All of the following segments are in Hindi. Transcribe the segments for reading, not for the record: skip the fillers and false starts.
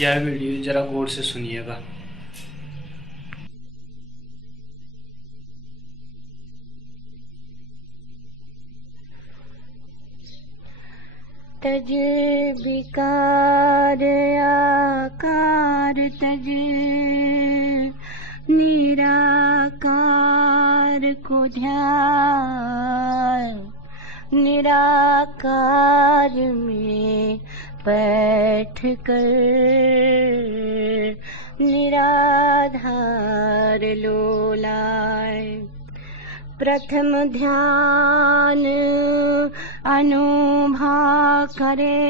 यह वीडियो जरा गौर से सुनिएगा। तज विकार आकार तज, निराकार को ध्यान, निराकार में बैठ कर निराधार लोलाए। प्रथम ध्यान अनुभा करे,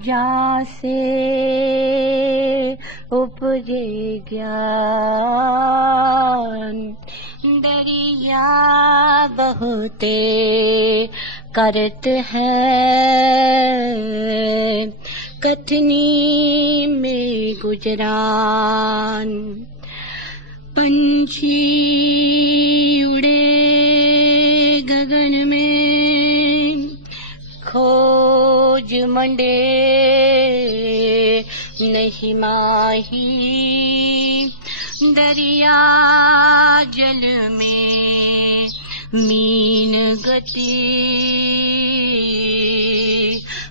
जासे उपजे ज्ञान। दरिया बहुते करत है, कथनी में गुजरान। पंछी उड़े गगन में, खोज मंडे नहीं माही। दरिया जल में मीन गति,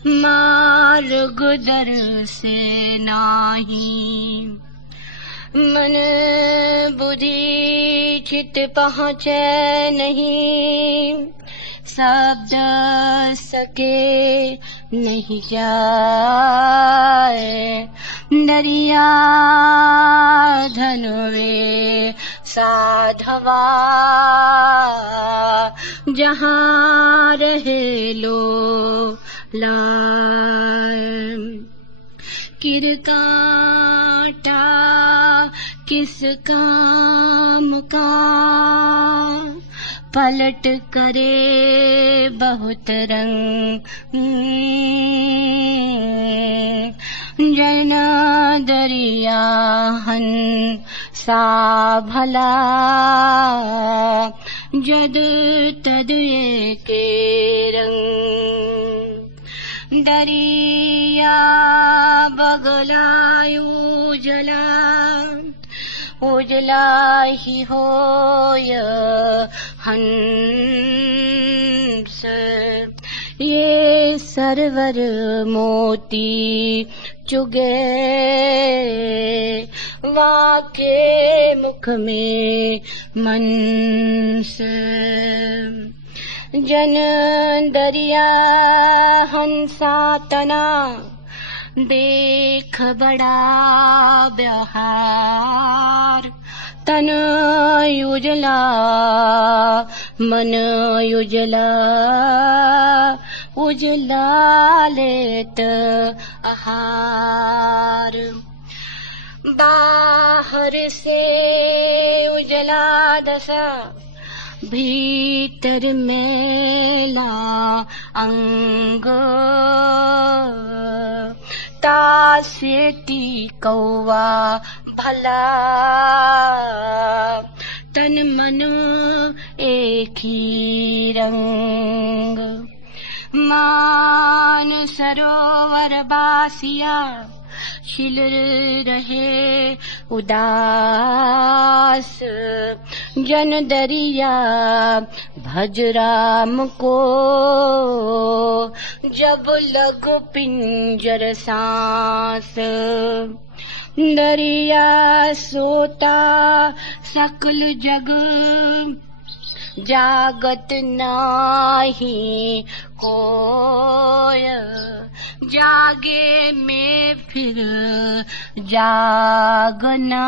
मार्ग दर से नाही। मन बुद्धि चित पहुँचे नहीं, शब्द सके नहीं जाए। दरिया धनुवे साधवा, जहाँ रहे लो लाए। किरकाटा किस काम का, पलट करे बहुत रंग। जन दरिया हंसा भला, जद तद के रंग। दरिया बगलायु जला, उजला ही होय हंस। ये सरवर मोती चुगे, वाके मुख में मंस। जन दरिया हंसा तना, देख बड़ा व्यवहार। तन उजला मन उजला, उजला लेत आहार। बाहर से उजला दशा, भीतर मेला अंग। तासेती कौवा भला, तन मन एक ही रंग। मान सरोवर बासिया, शिल रहे उदास। जन दरिया भज राम को, जब लग पिंजर सांस। दरिया सोता सकल जग, जागत नाही कोय। जागे में फिर जागना,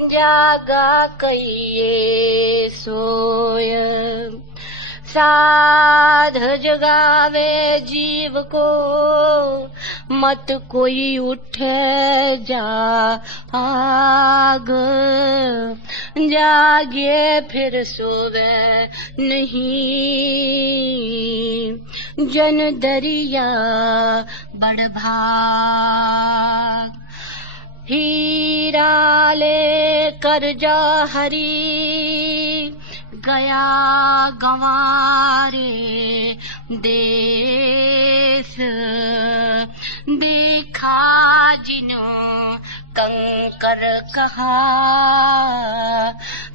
जागा कहिए सोय। साध जगावे जीव को, मत कोई उठे जाग। जागे फिर सोवे नहीं, जन दरिया बड़ भाग। हीरा ले कर जा हरी, गया गंवारे देश। था जिनो कंकर कहा,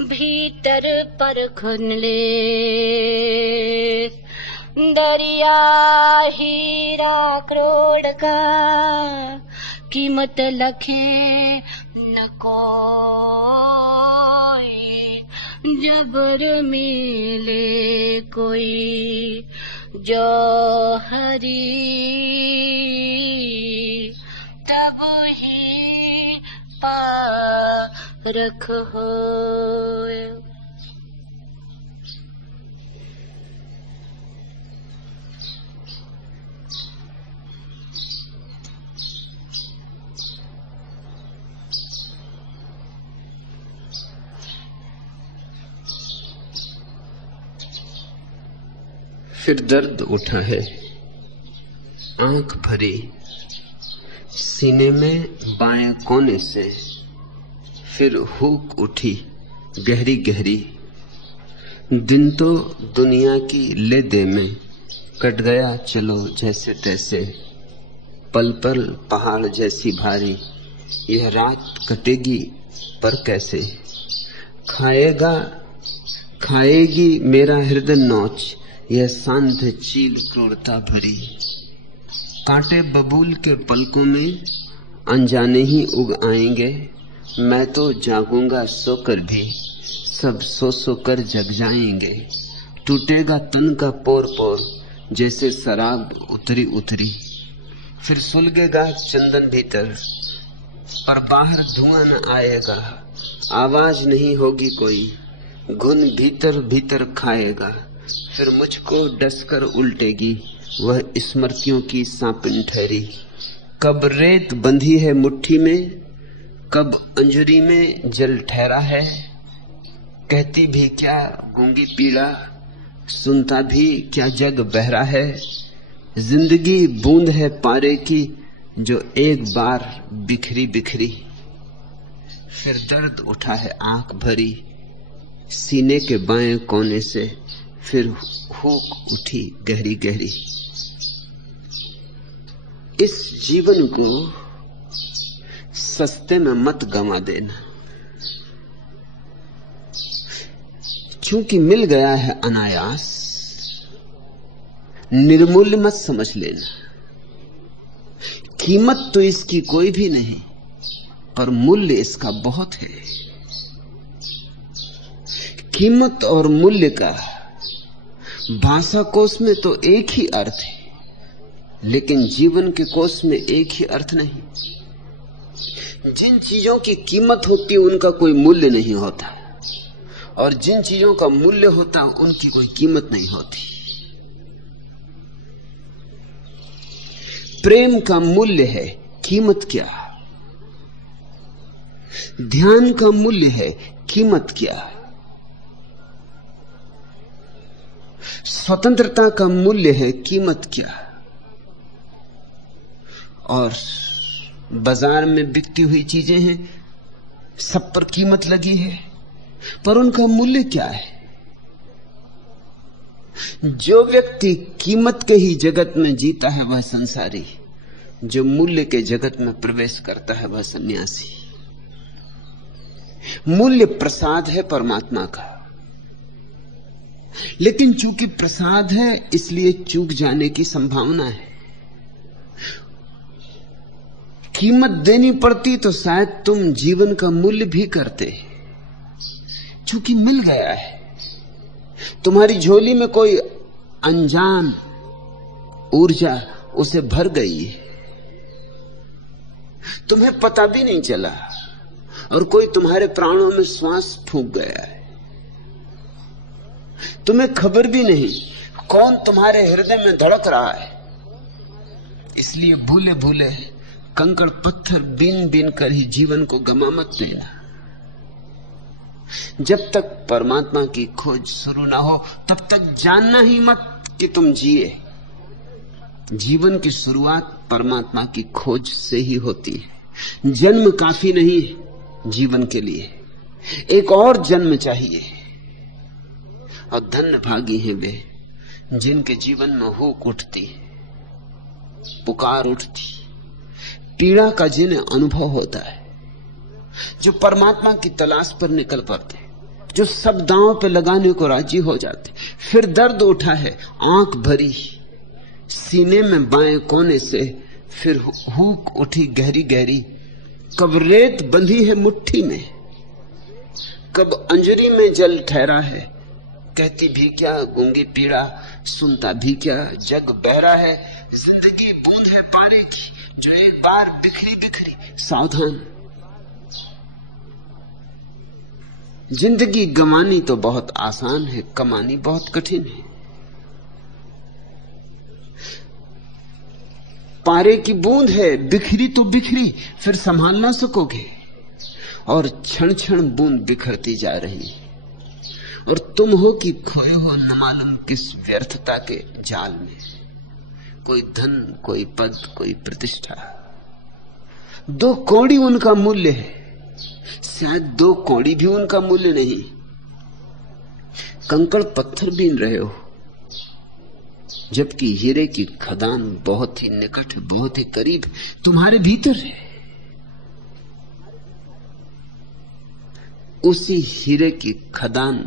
भीतर पर खुन ले दरिया हीरा करोड़ का, कीमत लखे न कोई, जबर मिले कोई जौहरी, तब ही पारख होए। फिर दर्द उठा है आंख भरी, सीने में बाएं कोने से, फिर हुक उठी गहरी गहरी। दिन तो दुनिया की ले दे में कट गया चलो जैसे तैसे, पल पल पहाड़ जैसी भारी, यह रात कटेगी पर कैसे। खाएगी मेरा हृदय नौच, यह सांध चील क्रूरता भरी। कांटे बबूल के पलकों में अनजाने ही उग आएंगे, मैं तो जागूंगा सोकर भी, सब सो सो कर जग जाएंगे। टूटेगा तन का पोर पोर जैसे शराब उतरी उतरी, फिर सुलगेगा चंदन भीतर पर बाहर धुआं न आएगा। आवाज नहीं होगी कोई, घुन भीतर भीतर खाएगा, फिर मुझको डसकर उल्टेगी वह स्मृतियों की सांपिन ठहरी। कब रेत बंधी है मुट्ठी में, कब अंजुरी में जल ठहरा है। कहती भी क्या गूंगी पीड़ा, सुनता भी क्या जग बहरा है। जिंदगी बूंद है पारे की जो एक बार बिखरी बिखरी। फिर दर्द उठा है आंख भरी, सीने के बाएं कोने से, फिर हुक उठी गहरी गहरी। इस जीवन को सस्ते में मत गंवा देना, क्योंकि मिल गया है अनायास। निर्मूल्य मत समझ लेना। कीमत तो इसकी कोई भी नहीं, पर मूल्य इसका बहुत है। कीमत और मूल्य का भाषा कोश में तो एक ही अर्थ है, लेकिन जीवन के कोश में एक ही अर्थ नहीं। जिन चीजों की कीमत होती है उनका कोई मूल्य नहीं होता, और जिन चीजों का मूल्य होता है उनकी कोई कीमत नहीं होती। प्रेम का मूल्य है, कीमत क्या। ध्यान का मूल्य है, कीमत क्या। स्वतंत्रता का मूल्य है, कीमत क्या। और बाजार में बिकती हुई चीजें हैं, सब पर कीमत लगी है, पर उनका मूल्य क्या है। जो व्यक्ति कीमत के ही जगत में जीता है वह संसारी, जो मूल्य के जगत में प्रवेश करता है वह सन्यासी। मूल्य प्रसाद है परमात्मा का, लेकिन चूंकि प्रसाद है इसलिए चूक जाने की संभावना है। कीमत देनी पड़ती तो शायद तुम जीवन का मूल्य भी करते, चूंकि मिल गया है। तुम्हारी झोली में कोई अनजान ऊर्जा उसे भर गई है, तुम्हें पता भी नहीं चला, और कोई तुम्हारे प्राणों में श्वास फूंक गया है। तुम्हें खबर भी नहीं कौन तुम्हारे हृदय में धड़क रहा है। इसलिए भूले भूले कंकड़ पत्थर बीन बीन कर ही जीवन को गमा मत देना। जब तक परमात्मा की खोज शुरू ना हो तब तक जानना ही मत कि तुम जिए। जीवन की शुरुआत परमात्मा की खोज से ही होती है। जन्म काफी नहीं है जीवन के लिए, एक और जन्म चाहिए। और धन्य भागी हैं वे जिनके जीवन में हुक उठती, पुकार उठती, पीड़ा का जिन्हें अनुभव होता है, जो परमात्मा की तलाश पर निकल पड़ते, जो सब दांव पे लगाने को राजी हो जाते। फिर दर्द उठा है, आंख भरी सीने में बाएं कोने से, फिर हुक उठी गहरी गहरी। कब रेत बंधी है मुट्ठी में, कब अंजरी में जल ठहरा है। कहती भी क्या गूंगी पीड़ा, सुनता भी क्या जग बहरा है। जिंदगी बूंद है पारे की, जो एक बार बिखरी बिखरी। सावधान, जिंदगी गंवानी तो बहुत आसान है, कमानी बहुत कठिन है। पारे की बूंद है, बिखरी तो बिखरी, फिर संभाल ना सकोगे। और क्षण क्षण बूंद बिखरती जा रही है, और तुम हो कि खोए हो न मालूम किस व्यर्थता के जाल में। कोई धन, कोई पद, कोई प्रतिष्ठा, 2 कौड़ी उनका मूल्य है, शायद 2 कौड़ी भी उनका मूल्य नहीं। कंकड़ पत्थर बीन रहे हो, जबकि हीरे की खदान बहुत ही निकट है, बहुत ही करीब तुम्हारे भीतर है। उसी हीरे की खदान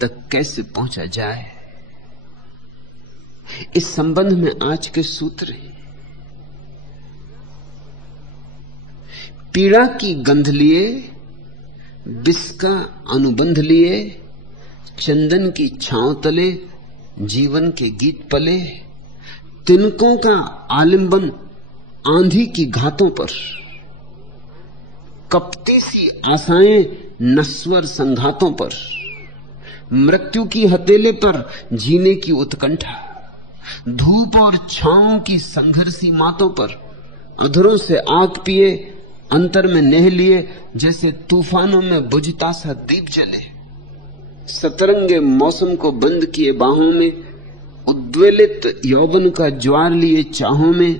तक कैसे पहुंचा जाए, इस संबंध में आज के सूत्र हैं। पीड़ा की गंध लिए, विष का अनुबंध लिए, चंदन की छांव तले जीवन के गीत पले। तिनकों का आलिंबन आंधी की घातों पर, कपटी सी आशाएं नस्वर संघातों पर। मृत्यु की हथेले पर जीने की उत्कंठा, धूप और छांव की संघर्षी मातों पर। अधरों से आग पिए, अंतर में नेह लिए, जैसे तूफानों में बुझता सा दीप जले। सतरंगे मौसम को बंद किए बाहों में, उद्वेलित यौवन का ज्वार लिए चाहों में।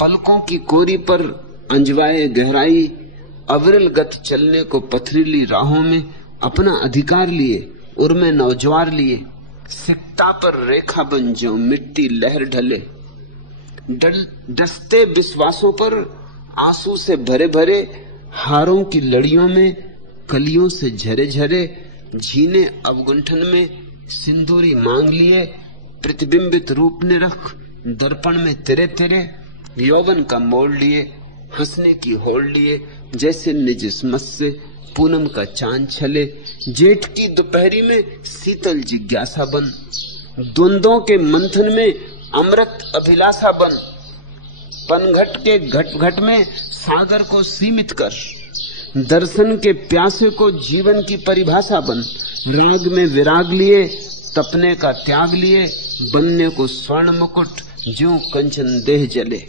पलकों की कोरी पर अंजवाए गहराई, अविरल गत चलने को पथरीली राहों में। अपना अधिकार लिए, उर्मे नौजवार लिए, सिकता पर रेखा बन जो मिट्टी लहर ढले। डसते विश्वासों पर आंसू से भरे भरे, हारों की लड़ियों में कलियों से झरे झरे। झीने अवगुंठन में सिंदूरी मांग लिए, प्रतिबिंबित रूप ने रख दर्पण में तेरे तेरे। यौवन का मोड़ लिए, हंसने की होड़ लिए, जैसे निज स्मत से पूनम का चांद छले। जेठ की दोपहरी में शीतल जिज्ञासा बन, द्वंद्वों के मंथन में अमृत अभिलाषा बन। पनघट के घट घट में सागर को सीमित कर, दर्शन के प्यासे को जीवन की परिभाषा बन। राग में विराग लिए, तपने का त्याग लिए, बनने को स्वर्ण मुकुट ज्यों कंचन देह जले।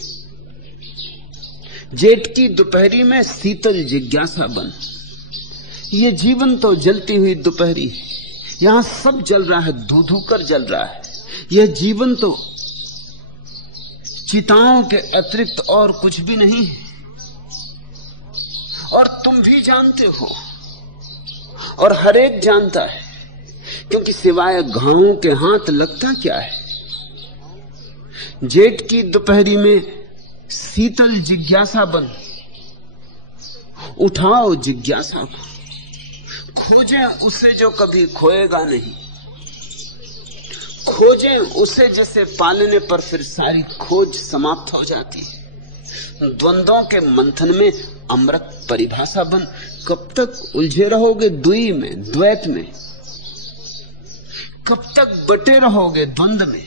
जेठ की दोपहरी में शीतल जिज्ञासा बन। ये जीवन तो जलती हुई दोपहरी, यहां सब जल रहा है, धू धू कर जल रहा है। यह जीवन तो चिताओं के अतिरिक्त और कुछ भी नहीं है, और तुम भी जानते हो, और हर एक जानता है, क्योंकि सिवाय घावों के हाथ लगता क्या है। जेठ की दोपहरी में शीतल जिज्ञासा बन, उठाओ जिज्ञासा को, खोजें उसे जो कभी खोएगा नहीं। खोजें उसे जिसे पालने पर फिर सारी खोज समाप्त हो जाती है। द्वंद्वों के मंथन में अमृत परिभाषा बन। कब तक उलझे रहोगे द्वि में, द्वैत में? कब तक बटे रहोगे द्वंद्व में?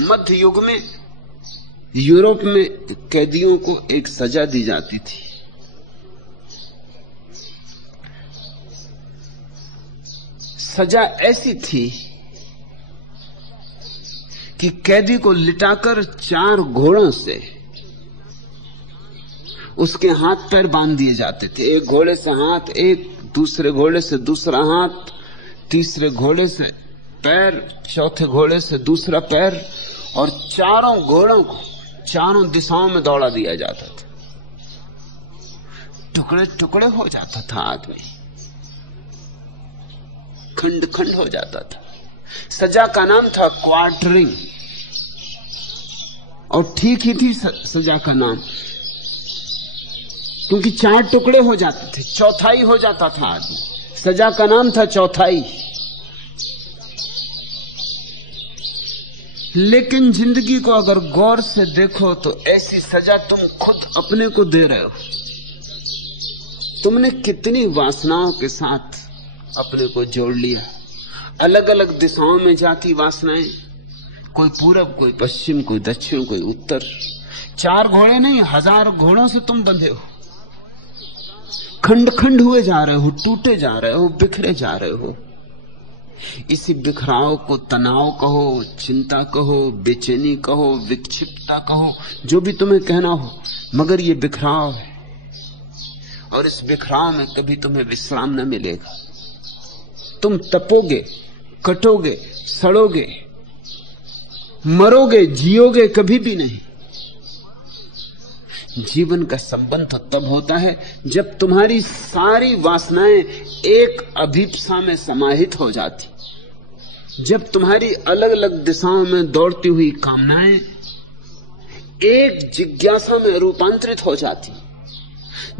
मध्य युग में यूरोप में कैदियों को एक सजा दी जाती थी। सजा ऐसी थी कि कैदी को लिटाकर 4 घोड़ों से उसके हाथ पैर बांध दिए जाते थे। एक घोड़े से हाथ, एक दूसरे घोड़े से दूसरा हाथ, तीसरे घोड़े से पैर, चौथे घोड़े से दूसरा पैर, और चारों घोड़ों को चारों दिशाओं में दौड़ा दिया जाता था। टुकड़े टुकड़े हो जाता था आदमी, खंड खंड हो जाता था। सजा का नाम था क्वार्टरिंग, और ठीक ही थी सजा का नाम, क्योंकि 4 टुकड़े हो जाते थे, चौथाई हो जाता था आदमी। सजा का नाम था चौथाई। लेकिन जिंदगी को अगर गौर से देखो तो ऐसी सजा तुम खुद अपने को दे रहे हो। तुमने कितनी वासनाओं के साथ अपने को जोड़ लिया, अलग अलग दिशाओं में जाती वासनाएं, कोई पूरब, कोई पश्चिम, कोई दक्षिण, कोई उत्तर। 4 घोड़े नहीं, 1000 घोड़ों से तुम बंधे हो, खंड खंड हुए जा रहे हो, टूटे जा रहे हो, बिखरे जा रहे हो। इसी बिखराव को तनाव कहो, चिंता कहो, बेचैनी कहो, विक्षिप्तता कहो, जो भी तुम्हें कहना हो, मगर ये बिखराव है। और इस बिखराव में कभी तुम्हें विश्राम न मिलेगा। तुम तपोगे, कटोगे, सड़ोगे, मरोगे, जियोगे कभी भी नहीं। जीवन का संबंध तो तब होता है जब तुम्हारी सारी वासनाएं एक अभिप्सा में समाहित हो जाती, जब तुम्हारी अलग अलग दिशाओं में दौड़ती हुई कामनाएं एक जिज्ञासा में रूपांतरित हो जाती,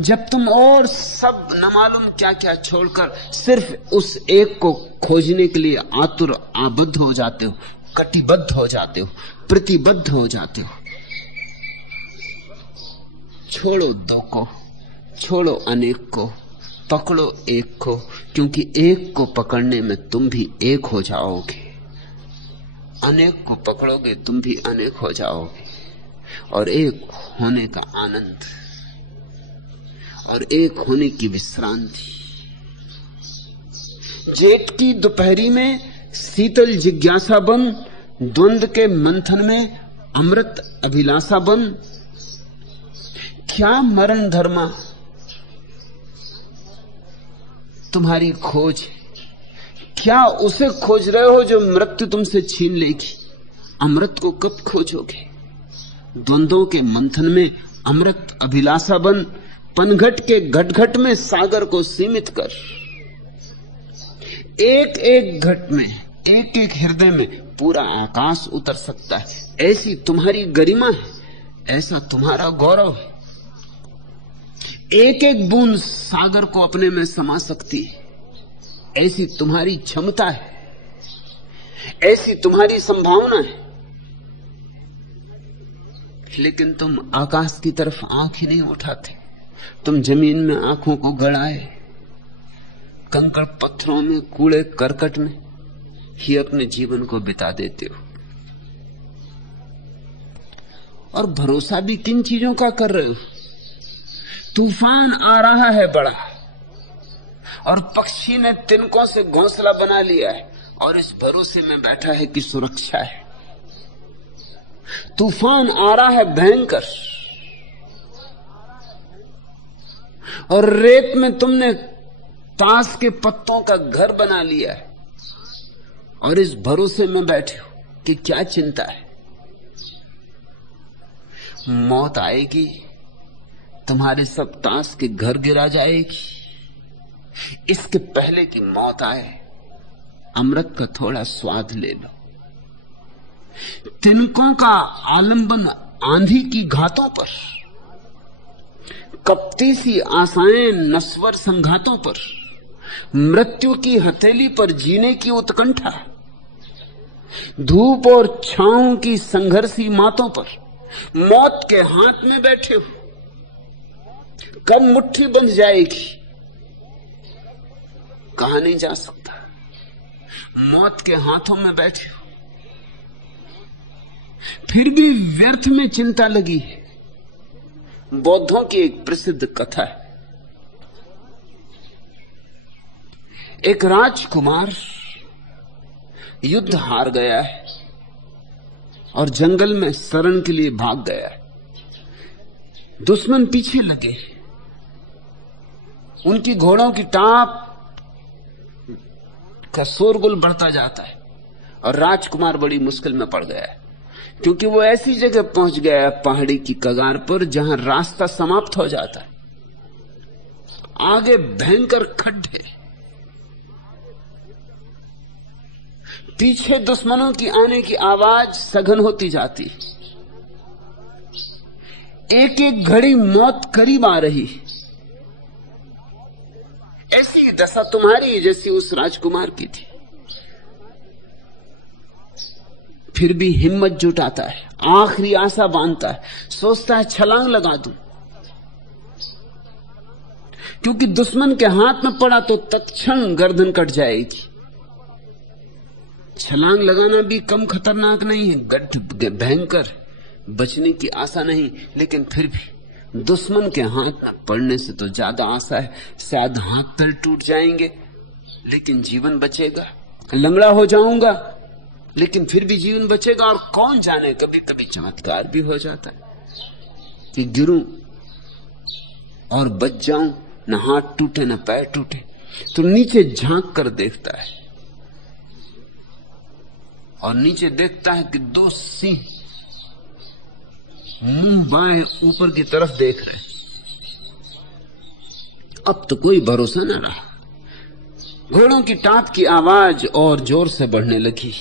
जब तुम और सब न मालूम क्या क्या छोड़कर सिर्फ उस एक को खोजने के लिए आतुर आबद्ध हो जाते हो, कटिबद्ध हो जाते हो, प्रतिबद्ध हो जाते हो। छोड़ो 2 को, छोड़ो अनेक को, पकड़ो एक को, क्योंकि एक को पकड़ने में तुम भी एक हो जाओगे। अनेक को पकड़ोगे तुम भी अनेक हो जाओगे। और एक होने का आनंद और एक होने की विश्रांति। जेठ की दोपहरी में शीतल जिज्ञासा बन, द्वंद्व के मंथन में अमृत अभिलाषा बन। क्या मरण धर्मा तुम्हारी खोज? क्या उसे खोज रहे हो जो मृत्यु तुमसे छीन लेगी? अमृत को कब खोजोगे? द्वंद्वों के मंथन में अमृत अभिलाषा बन, पनघट के घट-घट में सागर को सीमित कर। एक एक घट में, एक एक हृदय में पूरा आकाश उतर सकता है। ऐसी तुम्हारी गरिमा है, ऐसा तुम्हारा गौरव है। एक एक बूंद सागर को अपने में समा सकती है, ऐसी तुम्हारी क्षमता है, ऐसी तुम्हारी संभावना है। लेकिन तुम आकाश की तरफ आंख ही नहीं उठाते। तुम जमीन में आंखों को गड़ाए, कंकड़ पत्थरों में, कूड़े करकट में ही अपने जीवन को बिता देते हो। और भरोसा भी किन चीजों का कर रहे हो? तूफान आ रहा है बड़ा, और पक्षी ने तिनकों से घोंसला बना लिया है और इस भरोसे में बैठा है कि सुरक्षा है। तूफान आ रहा है भयंकर, और रेत में तुमने ताश के पत्तों का घर बना लिया है और इस भरोसे में बैठे हो कि क्या चिंता है। मौत आएगी, तुम्हारे सब ताश के घर गिरा जाएगी। इसके पहले कि मौत आए, अमृत का थोड़ा स्वाद ले लो। तिनकों का आलंबन आंधी की घातों पर, कपटी सी आशाएं नश्वर संघातों पर, मृत्यु की हथेली पर जीने की उत्कंठा, धूप और छांव की संघर्षी मातों पर, मौत के हाथ में बैठे हो। कब मुट्ठी बंध जाएगी कहा नहीं जा सकता। मौत के हाथों में बैठे हो, फिर भी व्यर्थ में चिंता लगी है। बौद्धों की एक प्रसिद्ध कथा है। एक राजकुमार युद्ध हार गया है और जंगल में शरण के लिए भाग गया है। दुश्मन पीछे लगे, उनकी घोड़ों की टाप का शोरगुल बढ़ता जाता है और राजकुमार बड़ी मुश्किल में पड़ गया है, क्योंकि वो ऐसी जगह पहुंच गया है पहाड़ी की कगार पर जहां रास्ता समाप्त हो जाता है। आगे भयंकर खड्डे, पीछे दुश्मनों की आने की आवाज सघन होती जाती। एक एक घड़ी मौत करीब आ रही। ऐसी दशा तुम्हारी जैसी उस राजकुमार की थी। फिर भी हिम्मत जुटाता है, आखिरी आशा बांधता है, सोचता है छलांग लगा दूं, क्योंकि दुश्मन के हाथ में पड़ा तो तत्क्षण गर्दन कट जाएगी। छलांग लगाना भी कम खतरनाक नहीं है, गड्ढ भयंकर, बचने की आशा नहीं, लेकिन फिर भी दुश्मन के हाथ में पड़ने से तो ज्यादा आशा है। शायद हाथ पैर टूट जाएंगे लेकिन जीवन बचेगा, लंगड़ा हो जाऊंगा लेकिन फिर भी जीवन बचेगा, और कौन जाने कभी कभी चमत्कार भी हो जाता है कि गिरूं और बच जाऊं, न हाथ टूटे न पैर टूटे। तो नीचे झांक कर देखता है और नीचे देखता है कि दो सिंह मुंह बाएं ऊपर की तरफ देख रहे। अब तो कोई भरोसा न रहा। घोड़ों की टाप की आवाज और जोर से बढ़ने लगी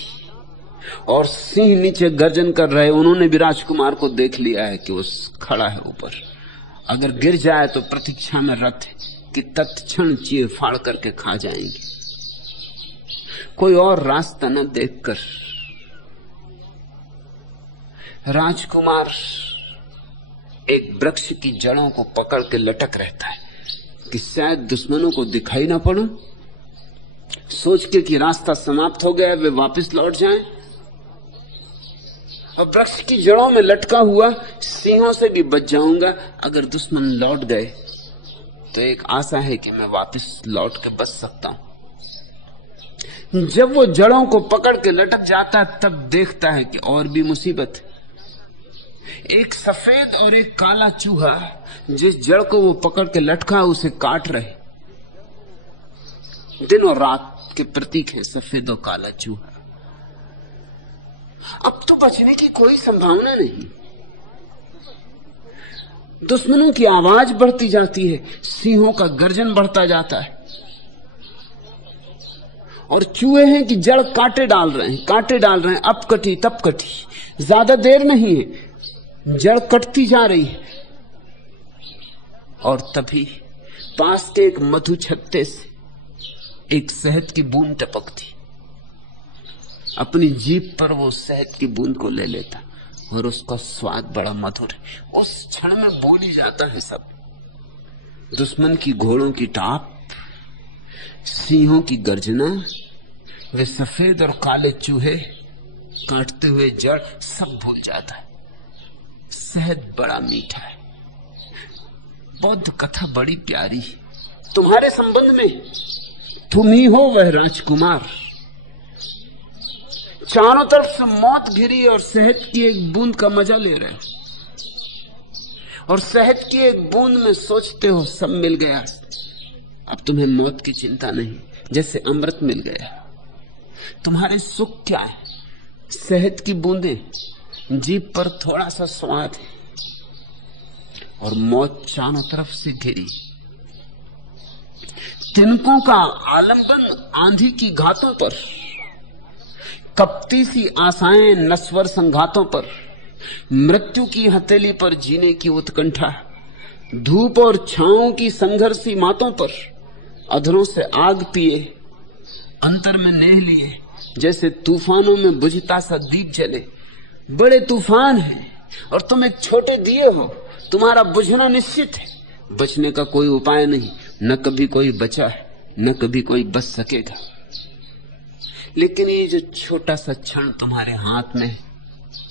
और सिंह नीचे गर्जन कर रहे। उन्होंने भी राजकुमार को देख लिया है कि वो खड़ा है ऊपर, अगर गिर जाए तो प्रतीक्षा में रथ है कि तत्क्षण चीर फाड़ करके खा जाएंगे। कोई और रास्ता न देखकर राजकुमार एक वृक्ष की जड़ों को पकड़ के लटक रहता है कि शायद दुश्मनों को दिखाई ना पड़ो, सोच के कि रास्ता समाप्त हो गया, वे वापस लौट जाएं। और वृक्ष की जड़ों में लटका हुआ सिंहों से भी बच जाऊंगा। अगर दुश्मन लौट गए तो एक आशा है कि मैं वापस लौट के बच सकता हूं। जब वो जड़ों को पकड़ के लटक जाता है तब देखता है कि और भी मुसीबत है। एक सफेद और एक काला चूहा जिस जड़ को वो पकड़ के लटका उसे काट रहे। दिन और रात के प्रतीक है सफेद और काला चूहा। अब तो बचने की कोई संभावना नहीं। दुश्मनों की आवाज बढ़ती जाती है, सिंहों का गर्जन बढ़ता जाता है और चूहे हैं कि जड़ काटे डाल रहे हैं, अब कटी तब कटी, ज्यादा देर नहीं है, जड़ कटती जा रही है। और तभी पास के एक मधु छत्ते से एक शहद की बूंद टपकती। अपनी जीभ पर वो शहद की बूंद को ले लेता और उसका स्वाद बड़ा मधुर है। उस क्षण में भूल ही जाता है सब, दुश्मन की घोड़ों की टाप, सिंहों की गर्जना, वे सफेद और काले चूहे, काटते हुए जड़, सब भूल जाता है। शहद बड़ा मीठा है। बौद्ध कथा बड़ी प्यारी। तुम्हारे संबंध में तुम ही हो वह राजकुमार। चारों तरफ से मौत घिरी और शहद की एक बूंद का मजा ले रहे हो, और शहद की एक बूंद में सोचते हो सब मिल गया, अब तुम्हें मौत की चिंता नहीं, जैसे अमृत मिल गया। तुम्हारे सुख क्या है? शहद की बूंदें, जीभ पर थोड़ा सा स्वाद है, और मौत चारों तरफ से घिरी। तिनकों का आलंबन आंधी की घातों पर, कपटी सी आशाएं नश्वर संघातों पर, मृत्यु की हथेली पर जीने की उत्कंठा, धूप और छांव की संघर्षी मातों पर, अधरों से आग पिए, अंतर में नेह लिए, जैसे तूफानों में बुझता सा दीप जले। बड़े तूफान हैं और तुम एक छोटे दिए हो, तुम्हारा बुझना निश्चित है, बचने का कोई उपाय नहीं, न कभी कोई बचा है, न कभी कोई बच सकेगा। लेकिन ये जो छोटा सा क्षण तुम्हारे हाथ में है,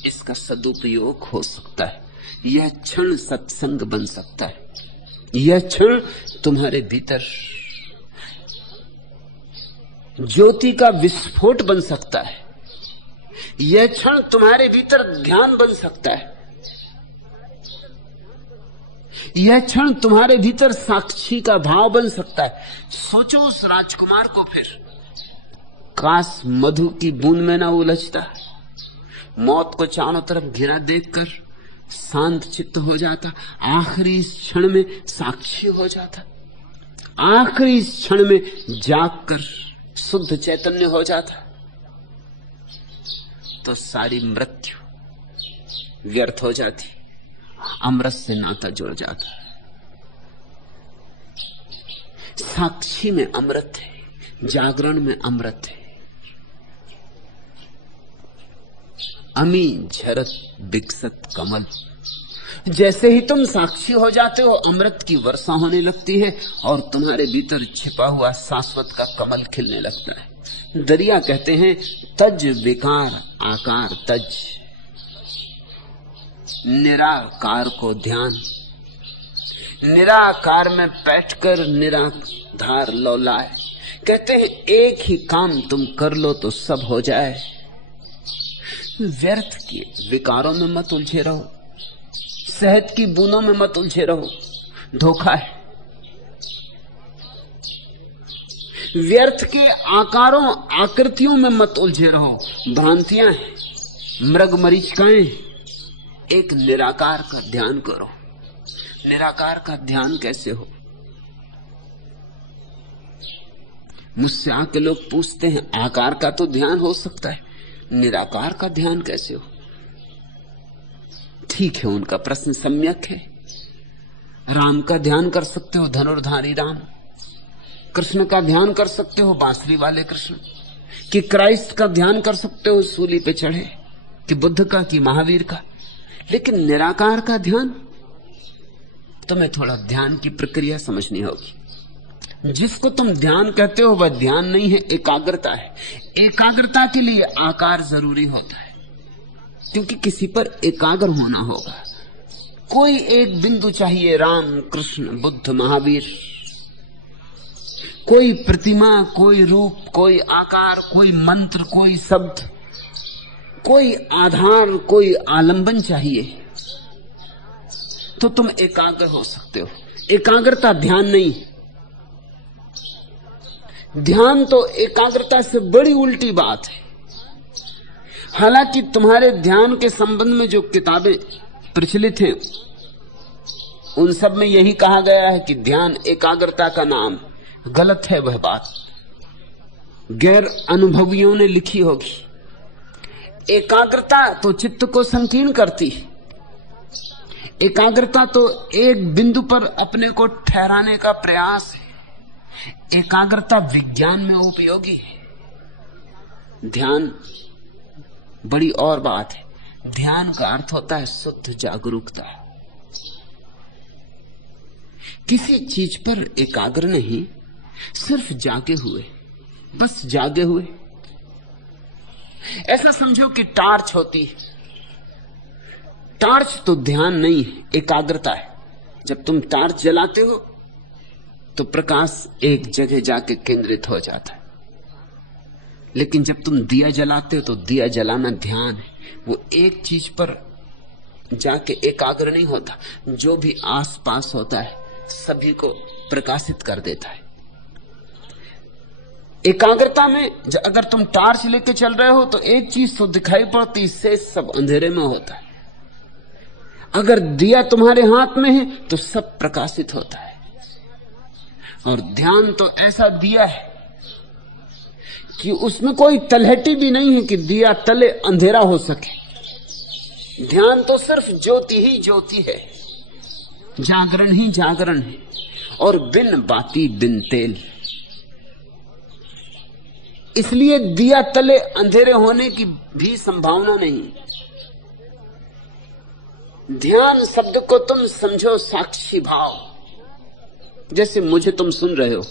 इसका सदुपयोग हो सकता है। यह क्षण सत्संग बन सकता है। यह क्षण तुम्हारे भीतर ज्योति का विस्फोट बन सकता है। यह क्षण तुम्हारे भीतर ज्ञान बन सकता है। यह क्षण तुम्हारे भीतर साक्षी का भाव बन सकता है। सोचो उस राजकुमार को फिर, काश मधु की बूंद में ना उलझता, मौत को चारों तरफ घिरा देखकर शांत चित्त हो जाता, आखिरी क्षण में साक्षी हो जाता, आखिरी क्षण में जागकर शुद्ध चैतन्य हो जाता, तो सारी मृत्यु व्यर्थ हो जाती, अमृत से नाता जुड़ जाता है। साक्षी में अमृत है, जागरण में अमृत है। अमी झरत बिकसत कमल, जैसे ही तुम साक्षी हो जाते हो अमृत की वर्षा होने लगती है और तुम्हारे भीतर छिपा हुआ शाश्वत का कमल खिलने लगता है। दरिया कहते हैं तज विकार आकार तज, निराकार को ध्यान। निराकार में बैठकर निराधार लौलाए। कहते हैं एक ही काम तुम कर लो तो सब हो जाए। व्यर्थ के विकारों में मत उलझे रहो, शहद की बूंदों में मत उलझे रहो, धोखा है। व्यर्थ के आकारों आकृतियों में मत उलझे रहो, भ्रांतियां हैं, मृग मरीचिकाएं। एक निराकार का ध्यान करो। निराकार का ध्यान कैसे हो? मुझसे आके लोग पूछते हैं आकार का तो ध्यान हो सकता है, निराकार का ध्यान कैसे हो? ठीक है, उनका प्रश्न सम्यक है। राम का ध्यान कर सकते हो, धनुर्धारी राम। कृष्ण का ध्यान कर सकते हो, बांसुरी वाले कृष्ण। कि क्राइस्ट का ध्यान कर सकते हो, सूली पे चढ़े। कि बुद्ध का, कि महावीर का। लेकिन निराकार का ध्यान, तुम्हें थोड़ा ध्यान की प्रक्रिया समझनी होगी। जिसको तुम ध्यान कहते हो वह ध्यान नहीं है, एकाग्रता है। एकाग्रता के लिए आकार जरूरी होता है, क्योंकि किसी पर एकाग्र होना होगा। कोई एक बिंदु चाहिए, राम, कृष्ण, बुद्ध, महावीर। कोई प्रतिमा, कोई रूप, कोई आकार, कोई मंत्र, कोई शब्द, कोई आधार, कोई आलंबन चाहिए, तो तुम एकाग्र हो सकते हो। एकाग्रता ध्यान नहीं। ध्यान तो एकाग्रता से बड़ी उल्टी बात है। हालांकि तुम्हारे ध्यान के संबंध में जो किताबें प्रचलित हैं उन सब में यही कहा गया है कि ध्यान एकाग्रता का नाम। गलत है वह बात, गैर अनुभवियों ने लिखी होगी। एकाग्रता तो चित्त को संकीर्ण करती है। एकाग्रता तो एक बिंदु पर अपने को ठहराने का प्रयास है। एकाग्रता विज्ञान में उपयोगी है। ध्यान बड़ी और बात है। ध्यान का अर्थ होता है शुद्ध जागरूकता। किसी चीज पर एकाग्र नहीं, सिर्फ जागे हुए, बस जागे हुए। ऐसा समझो कि टार्च होती है। टार्च तो ध्यान नहीं है, एकाग्रता है। जब तुम टार्च जलाते हो तो प्रकाश एक जगह जाके केंद्रित हो जाता है। लेकिन जब तुम दिया जलाते हो तो दिया जलाना ध्यान है। वो एक चीज पर जाके एकाग्र नहीं होता, जो भी आसपास होता है सभी को प्रकाशित कर देता है। एकाग्रता में अगर तुम टार्च लेके चल रहे हो तो एक चीज तो दिखाई पड़ती, इससे सब अंधेरे में होता है। अगर दिया तुम्हारे हाथ में है तो सब प्रकाशित होता है। और ध्यान तो ऐसा दिया है कि उसमें कोई तलहटी भी नहीं है कि दिया तले अंधेरा हो सके। ध्यान तो सिर्फ ज्योति ही ज्योति है, जागरण ही जागरण है, और बिन बाती बिन तेल। इसलिए दिया तले अंधेरे होने की भी संभावना नहीं। ध्यान शब्द को तुम समझो साक्षी भाव। जैसे मुझे तुम सुन रहे हो,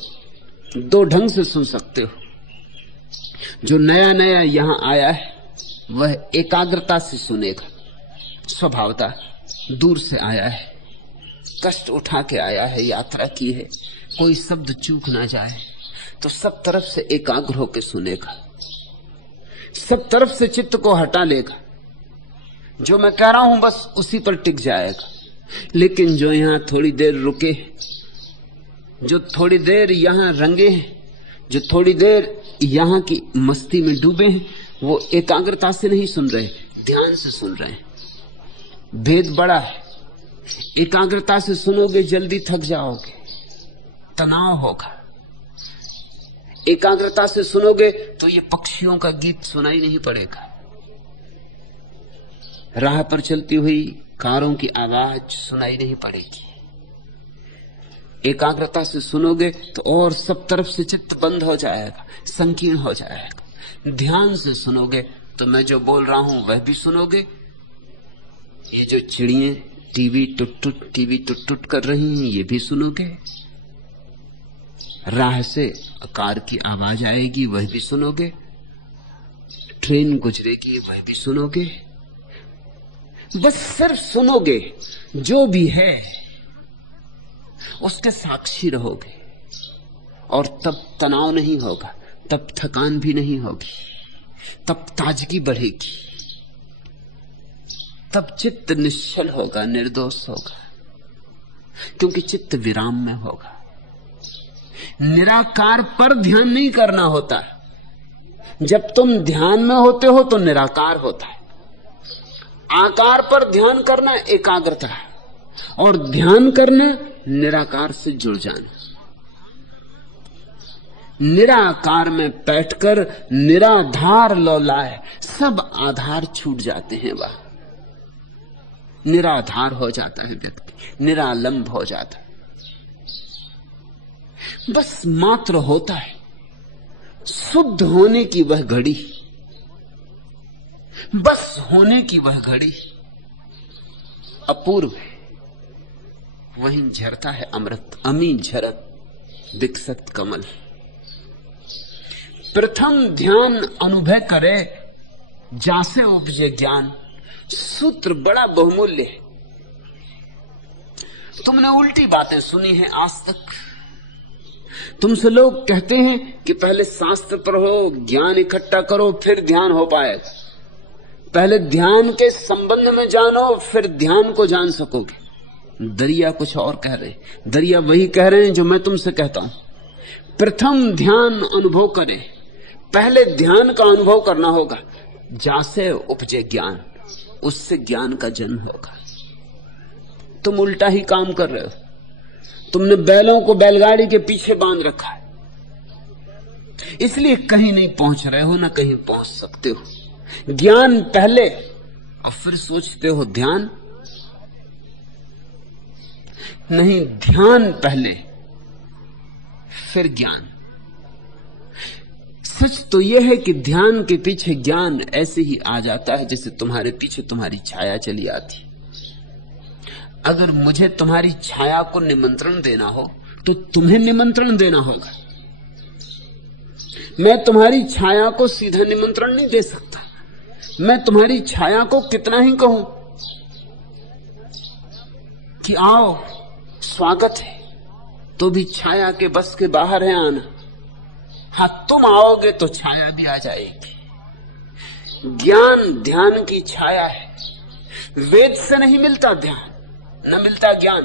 दो ढंग से सुन सकते हो। जो नया नया यहां आया है वह एकाग्रता से सुनेगा, स्वभावता। दूर से आया है, कष्ट उठा के आया है, यात्रा की है, कोई शब्द चूक ना जाए तो सब तरफ से एकाग्र होकर सुनेगा, सब तरफ से चित्त को हटा लेगा। जो मैं कह रहा हूं बस उसी पर टिक जाएगा। लेकिन जो यहां थोड़ी देर रुके, जो थोड़ी देर यहां रंगे हैं, जो थोड़ी देर यहां की मस्ती में डूबे हैं, वो एकाग्रता से नहीं सुन रहे, ध्यान से सुन रहे हैं। भेद बड़ा है। एकाग्रता से सुनोगे जल्दी थक जाओगे, तनाव होगा। एकाग्रता से सुनोगे तो ये पक्षियों का गीत सुनाई नहीं पड़ेगा। राह पर चलती हुई कारों की आवाज सुनाई नहीं पड़ेगी। एकाग्रता से सुनोगे तो और सब तरफ से चित्त बंद हो जाएगा, संकीर्ण हो जाएगा। ध्यान से सुनोगे तो मैं जो बोल रहा हूं वह भी सुनोगे। ये जो चिड़ियां टीवी टुट टुट कर रही हैं ये भी सुनोगे। राह से कार की आवाज आएगी वह भी सुनोगे। ट्रेन गुजरेगी वह भी सुनोगे। बस सिर्फ सुनोगे, जो भी है उसके साक्षी रहोगे। और तब तनाव नहीं होगा, तब थकान भी नहीं होगी, तब ताजगी बढ़ेगी, तब चित्त निश्चल होगा, निर्दोष होगा, क्योंकि चित्त विराम में होगा। निराकार पर ध्यान नहीं करना होता। जब तुम ध्यान में होते हो तो निराकार होता है। आकार पर ध्यान करना एकाग्रता है, और ध्यान करना निराकार से जुड़ जाना। निराकार में बैठकर निराधार लौलाए, सब आधार छूट जाते हैं। वह निराधार हो जाता है व्यक्ति, निरालंब हो जाता है। बस मात्र होता है। शुद्ध होने की वह घड़ी, बस होने की वह घड़ी अपूर्व है। वहीं झरता है अमृत, अमी झरत विकसत कमल। प्रथम ध्यान अनुभव करे, जासे उपजे ज्ञान। सूत्र बड़ा बहुमूल्य है। तुमने उल्टी बातें सुनी हैं आज तक। तुमसे लोग कहते हैं कि पहले शास्त्र पढ़ो, ज्ञान इकट्ठा करो, फिर ध्यान हो पाएगा। पहले ध्यान के संबंध में जानो, फिर ध्यान को जान सकोगे। दरिया कुछ और कह रहे, दरिया वही कह रहे हैं जो मैं तुमसे कहता हूं। प्रथम ध्यान अनुभव करें, पहले ध्यान का अनुभव करना होगा। जासे उपजे ज्ञान, उससे ज्ञान का जन्म होगा। तुम उल्टा ही काम कर रहे हो। तुमने बैलों को बैलगाड़ी के पीछे बांध रखा है, इसलिए कहीं नहीं पहुंच रहे हो, ना कहीं पहुंच सकते हो। ज्ञान पहले और फिर सोचते हो ध्यान। नहीं, ध्यान पहले फिर ज्ञान। सच तो यह है कि ध्यान के पीछे ज्ञान ऐसे ही आ जाता है जैसे तुम्हारे पीछे तुम्हारी छाया चली आती। अगर मुझे तुम्हारी छाया को निमंत्रण देना हो तो तुम्हें निमंत्रण देना होगा। मैं तुम्हारी छाया को सीधा निमंत्रण नहीं दे सकता। मैं तुम्हारी छाया को कितना ही कहूं कि आओ, स्वागत है, तो भी छाया के बस के बाहर है आना। हाँ, तुम आओगे तो छाया भी आ जाएगी। ज्ञान ध्यान की छाया है। वेद से नहीं मिलता ध्यान, न मिलता ज्ञान,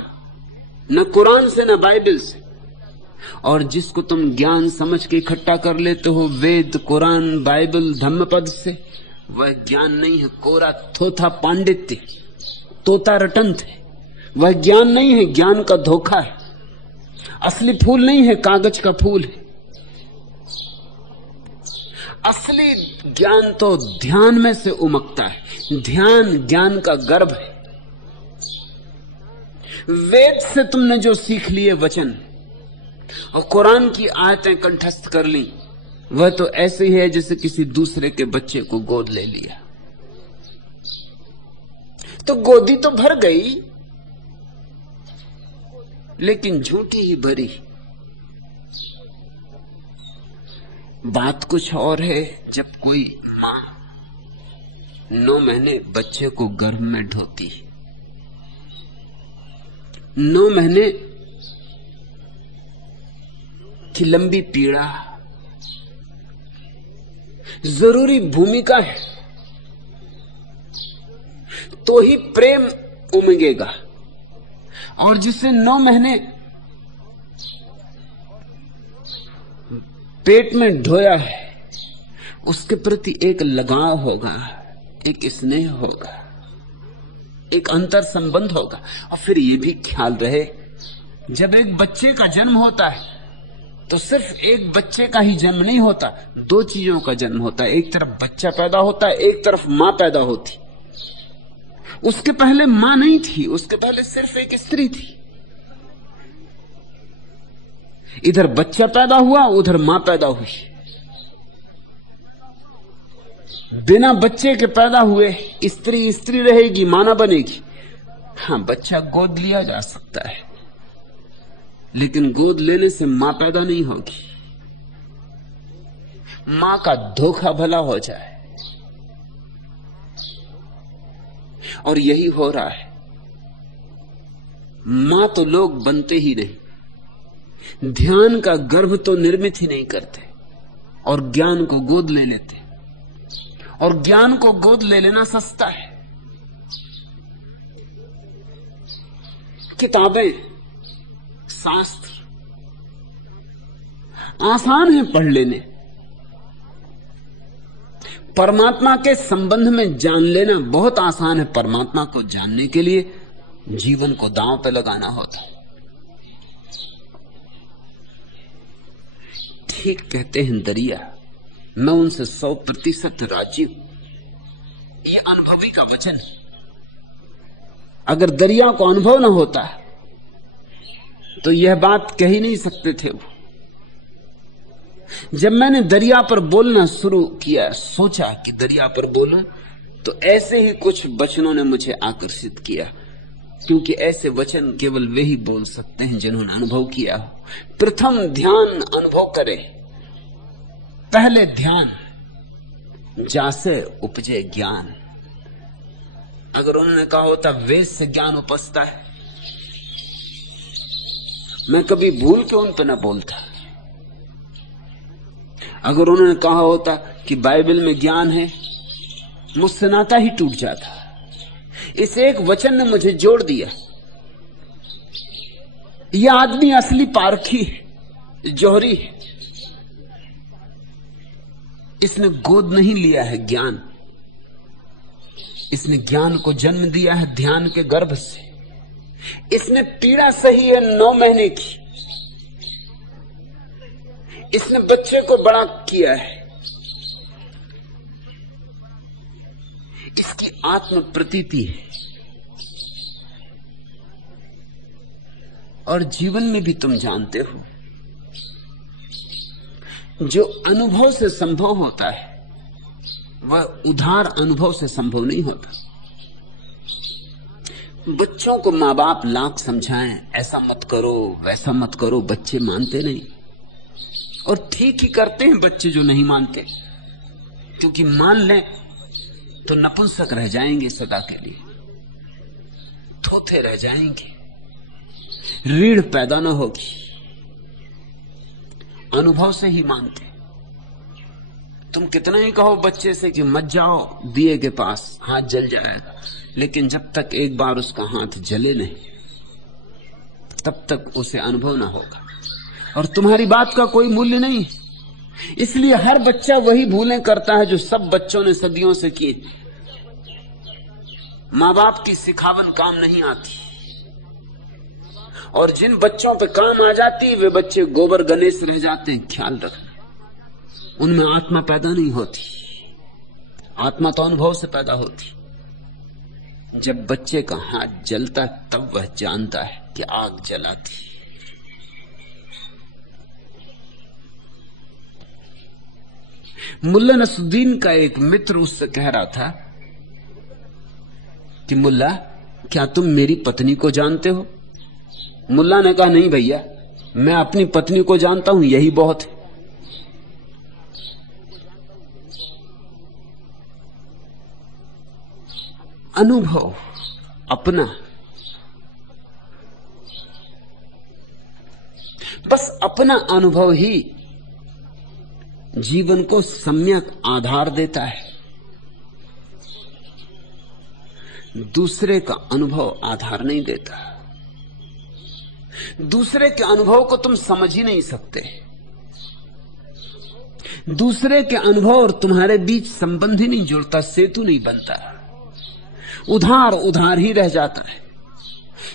न कुरान से, न बाइबल से। और जिसको तुम ज्ञान समझ के इकट्ठा कर लेते हो वेद, कुरान, बाइबल, धम्मपद से, वह ज्ञान नहीं है, कोरा थोथा पांडित्य, तोता रटंत है। वह ज्ञान नहीं है, ज्ञान का धोखा है। असली फूल नहीं है, कागज का फूल है। असली ज्ञान तो ध्यान में से उमकता है। ध्यान ज्ञान का गर्भ है। वेद से तुमने जो सीख लिए वचन और कुरान की आयतें कंठस्थ कर ली, वह तो ऐसे ही है जैसे किसी दूसरे के बच्चे को गोद ले लिया। तो गोदी तो भर गई, लेकिन झूठी ही भरी। बात कुछ और है जब कोई मां 9 महीने बच्चे को गर्भ में ढोती। 9 महीने की लंबी पीड़ा जरूरी भूमिका है, तो ही प्रेम उमगेगा। और जिसे 9 महीने पेट में ढोया है, उसके प्रति एक लगाव होगा, एक स्नेह होगा, एक अंतर संबंध होगा। और फिर ये भी ख्याल रहे, जब एक बच्चे का जन्म होता है तो सिर्फ एक बच्चे का ही जन्म नहीं होता, 2 चीजों का जन्म होता है। एक तरफ बच्चा पैदा होता है, एक तरफ मां पैदा होती। उसके पहले मां नहीं थी, उसके पहले सिर्फ एक स्त्री थी। इधर बच्चा पैदा हुआ, उधर मां पैदा हुई। बिना बच्चे के पैदा हुए स्त्री स्त्री रहेगी, मां ना बनेगी। हां, बच्चा गोद लिया जा सकता है, लेकिन गोद लेने से मां पैदा नहीं होगी। मां का धोखा भला हो जाए, और यही हो रहा है। मां तो लोग बनते ही नहीं, ध्यान का गर्भ तो निर्मित ही नहीं करते, और ज्ञान को गोद ले लेते। और ज्ञान को गोद ले लेना सस्ता है। किताबें, शास्त्र आसान है पढ़ लेने, परमात्मा के संबंध में जान लेना बहुत आसान है। परमात्मा को जानने के लिए जीवन को दांव पे लगाना होता। ठीक कहते हैं दरिया, मैं उनसे 100% राजी हूं। यह अनुभवी का वचन है। अगर दरिया को अनुभव न होता तो यह बात कह ही नहीं सकते थे वो। जब मैंने दरिया पर बोलना शुरू किया, सोचा कि दरिया पर बोलूं, तो ऐसे ही कुछ वचनों ने मुझे आकर्षित किया, क्योंकि ऐसे वचन केवल वे ही बोल सकते हैं जिन्होंने अनुभव किया हो। प्रथम ध्यान अनुभव करे, पहले ध्यान जासे उपजे ज्ञान। अगर उन्होंने कहा होता वेद से ज्ञान उपजता है, मैं कभी भूल के उन पर न बोलता। अगर उन्होंने कहा होता कि बाइबल में ज्ञान है, मुझसे नाता ही टूट जाता। इस एक वचन ने मुझे जोड़ दिया। यह आदमी असली पारखी है, जौहरी है। इसने गोद नहीं लिया है ज्ञान, इसने ज्ञान को जन्म दिया है ध्यान के गर्भ से। इसने पीड़ा सही है 9 महीने की। इसने बच्चे को बड़ा किया है। इसकी आत्म प्रतीति है। और जीवन में भी तुम जानते हो, जो अनुभव से संभव होता है वह उधार अनुभव से संभव नहीं होता। बच्चों को माँ बाप लाख समझाएं, ऐसा मत करो वैसा मत करो, बच्चे मानते नहीं। और ठीक ही करते हैं बच्चे जो नहीं मानते, क्योंकि मान लें तो नपुंसक रह जाएंगे सदा के लिए, थोथे रह जाएंगे, रीढ़ पैदा न होगी। अनुभव से ही मानते। तुम कितना ही कहो बच्चे से कि मत जाओ दिए के पास, हाथ जल जाएगा, लेकिन जब तक एक बार उसका हाथ जले नहीं, तब तक उसे अनुभव ना होगा। और तुम्हारी बात का कोई मूल्य नहीं। इसलिए हर बच्चा वही भूलें करता है जो सब बच्चों ने सदियों से की। माँ बाप की सिखावन काम नहीं आती, और जिन बच्चों पे काम आ जाती वे बच्चे गोबर गणेश रह जाते हैं। ख्याल रखना, उनमें आत्मा पैदा नहीं होती। आत्मा तो अनुभव से पैदा होती। जब बच्चे का हाथ जलता तब वह जानता है कि आग जलाती। मुल्ला नसरुद्दीन का एक मित्र उससे कह रहा था कि मुल्ला, क्या तुम मेरी पत्नी को जानते हो? मुल्ला ने कहा, नहीं भैया, मैं अपनी पत्नी को जानता हूं, यही बहुत है। अनुभव अपना, बस अपना अनुभव ही जीवन को सम्यक आधार देता है। दूसरे का अनुभव आधार नहीं देता। दूसरे के अनुभव को तुम समझ ही नहीं सकते। दूसरे के अनुभव और तुम्हारे बीच संबंध ही नहीं जुड़ता, सेतु नहीं बनता, उधार उधार ही रह जाता है।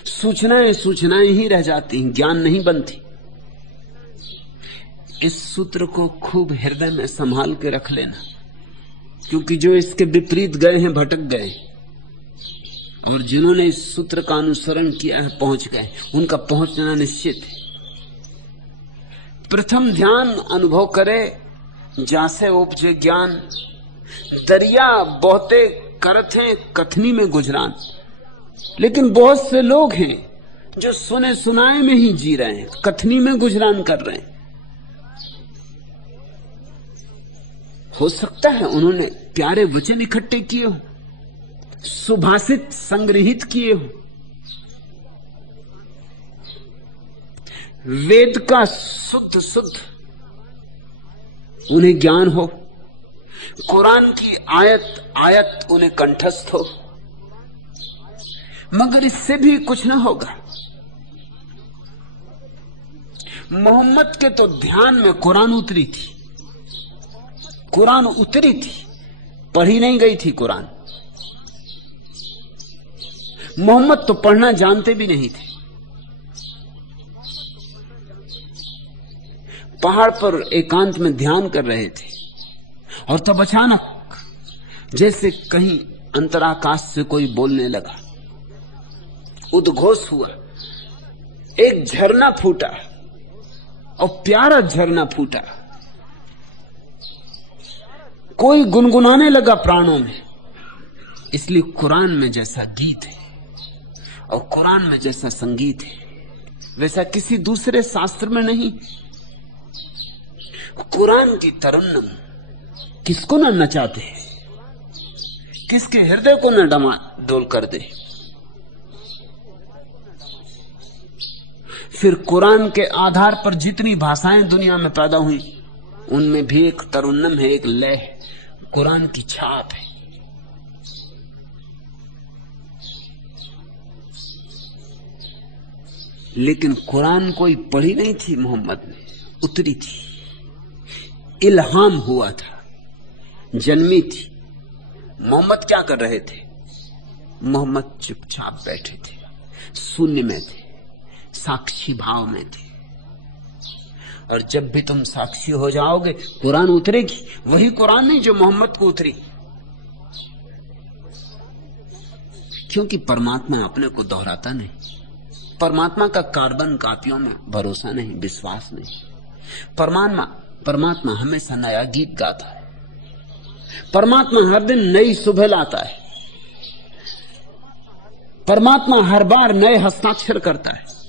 सूचनाएं सूचनाएं ही रह जाती हैं, ज्ञान नहीं बनती। इस सूत्र को खूब हृदय में संभाल के रख लेना, क्योंकि जो इसके विपरीत गए हैं भटक गए। और जिन्होंने इस सूत्र का अनुसरण किया है पहुंच गए, उनका पहुंचना निश्चित है। प्रथम ध्यान अनुभव करे जासे उपजे ज्ञान, दरिया बहुते करत हैं कथनी में गुजरान। लेकिन बहुत से लोग हैं जो सुने सुनाए में ही जी रहे हैं, कथनी में गुजरान कर रहे हैं। हो सकता है उन्होंने प्यारे वचन इकट्ठे किए हो, सुभाषित संग्रहित किए हो, वेद का शुद्ध शुद्ध उन्हें ज्ञान हो, कुरान की आयत आयत उन्हें कंठस्थ हो, मगर इससे भी कुछ न होगा। मोहम्मद के तो ध्यान में कुरान उतरी थी, कुरान उतरी थी, पढ़ी नहीं गई थी कुरान। मोहम्मद तो पढ़ना जानते भी नहीं थे। पहाड़ पर एकांत में ध्यान कर रहे थे और तब अचानक जैसे कहीं अंतराकाश से कोई बोलने लगा, उद्घोष हुआ, एक झरना फूटा और प्यारा झरना फूटा। कोई गुनगुनाने लगा प्राणों में। इसलिए कुरान में जैसा गीत है और कुरान में जैसा संगीत है वैसा किसी दूसरे शास्त्र में नहीं। कुरान की तरन्नुम किसको न नचाते, किसके हृदय को न डमाडोल कर दे। फिर कुरान के आधार पर जितनी भाषाएं दुनिया में पैदा हुई उनमें भी एक तरन्नुम है, एक लय है, कुरान की छाप है। लेकिन कुरान कोई पढ़ी नहीं थी, मोहम्मद ने उतरी थी, इल्हाम हुआ था, जन्मी थी। मोहम्मद क्या कर रहे थे? मोहम्मद चुपचाप बैठे थे, शून्य में थे, साक्षी भाव में थे। और जब भी तुम साक्षी हो जाओगे कुरान उतरेगी, वही कुरान नहीं जो मोहम्मद को उतरी। क्योंकि परमात्मा अपने को दोहराता नहीं। परमात्मा का कार्बन कापियों में भरोसा नहीं, विश्वास नहीं। परमात्मा हमेशा नया गीत गाता है। परमात्मा हर दिन नई सुबह लाता है। परमात्मा हर बार नए हस्ताक्षर करता है।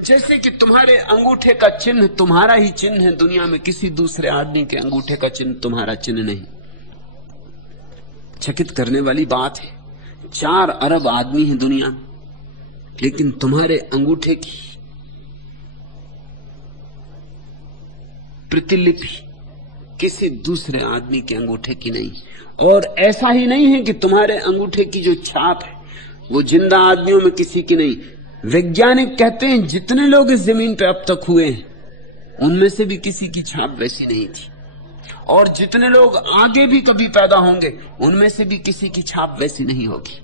जैसे कि तुम्हारे अंगूठे का चिन्ह तुम्हारा ही चिन्ह है दुनिया में, किसी दूसरे आदमी के अंगूठे का चिन्ह तुम्हारा चिन्ह नहीं। चकित करने वाली बात है, 4 अरब आदमी हैं दुनिया में, लेकिन तुम्हारे अंगूठे की प्रतिलिपि किसी दूसरे आदमी के अंगूठे की नहीं। और ऐसा ही नहीं है कि तुम्हारे अंगूठे की जो छाप है वो जिंदा आदमियों में किसी की नहीं। वैज्ञानिक कहते हैं जितने लोग इस जमीन पे अब तक हुए हैं उनमें से भी किसी की छाप वैसी नहीं थी, और जितने लोग आगे भी कभी पैदा होंगे उनमें से भी किसी की छाप वैसी नहीं होगी।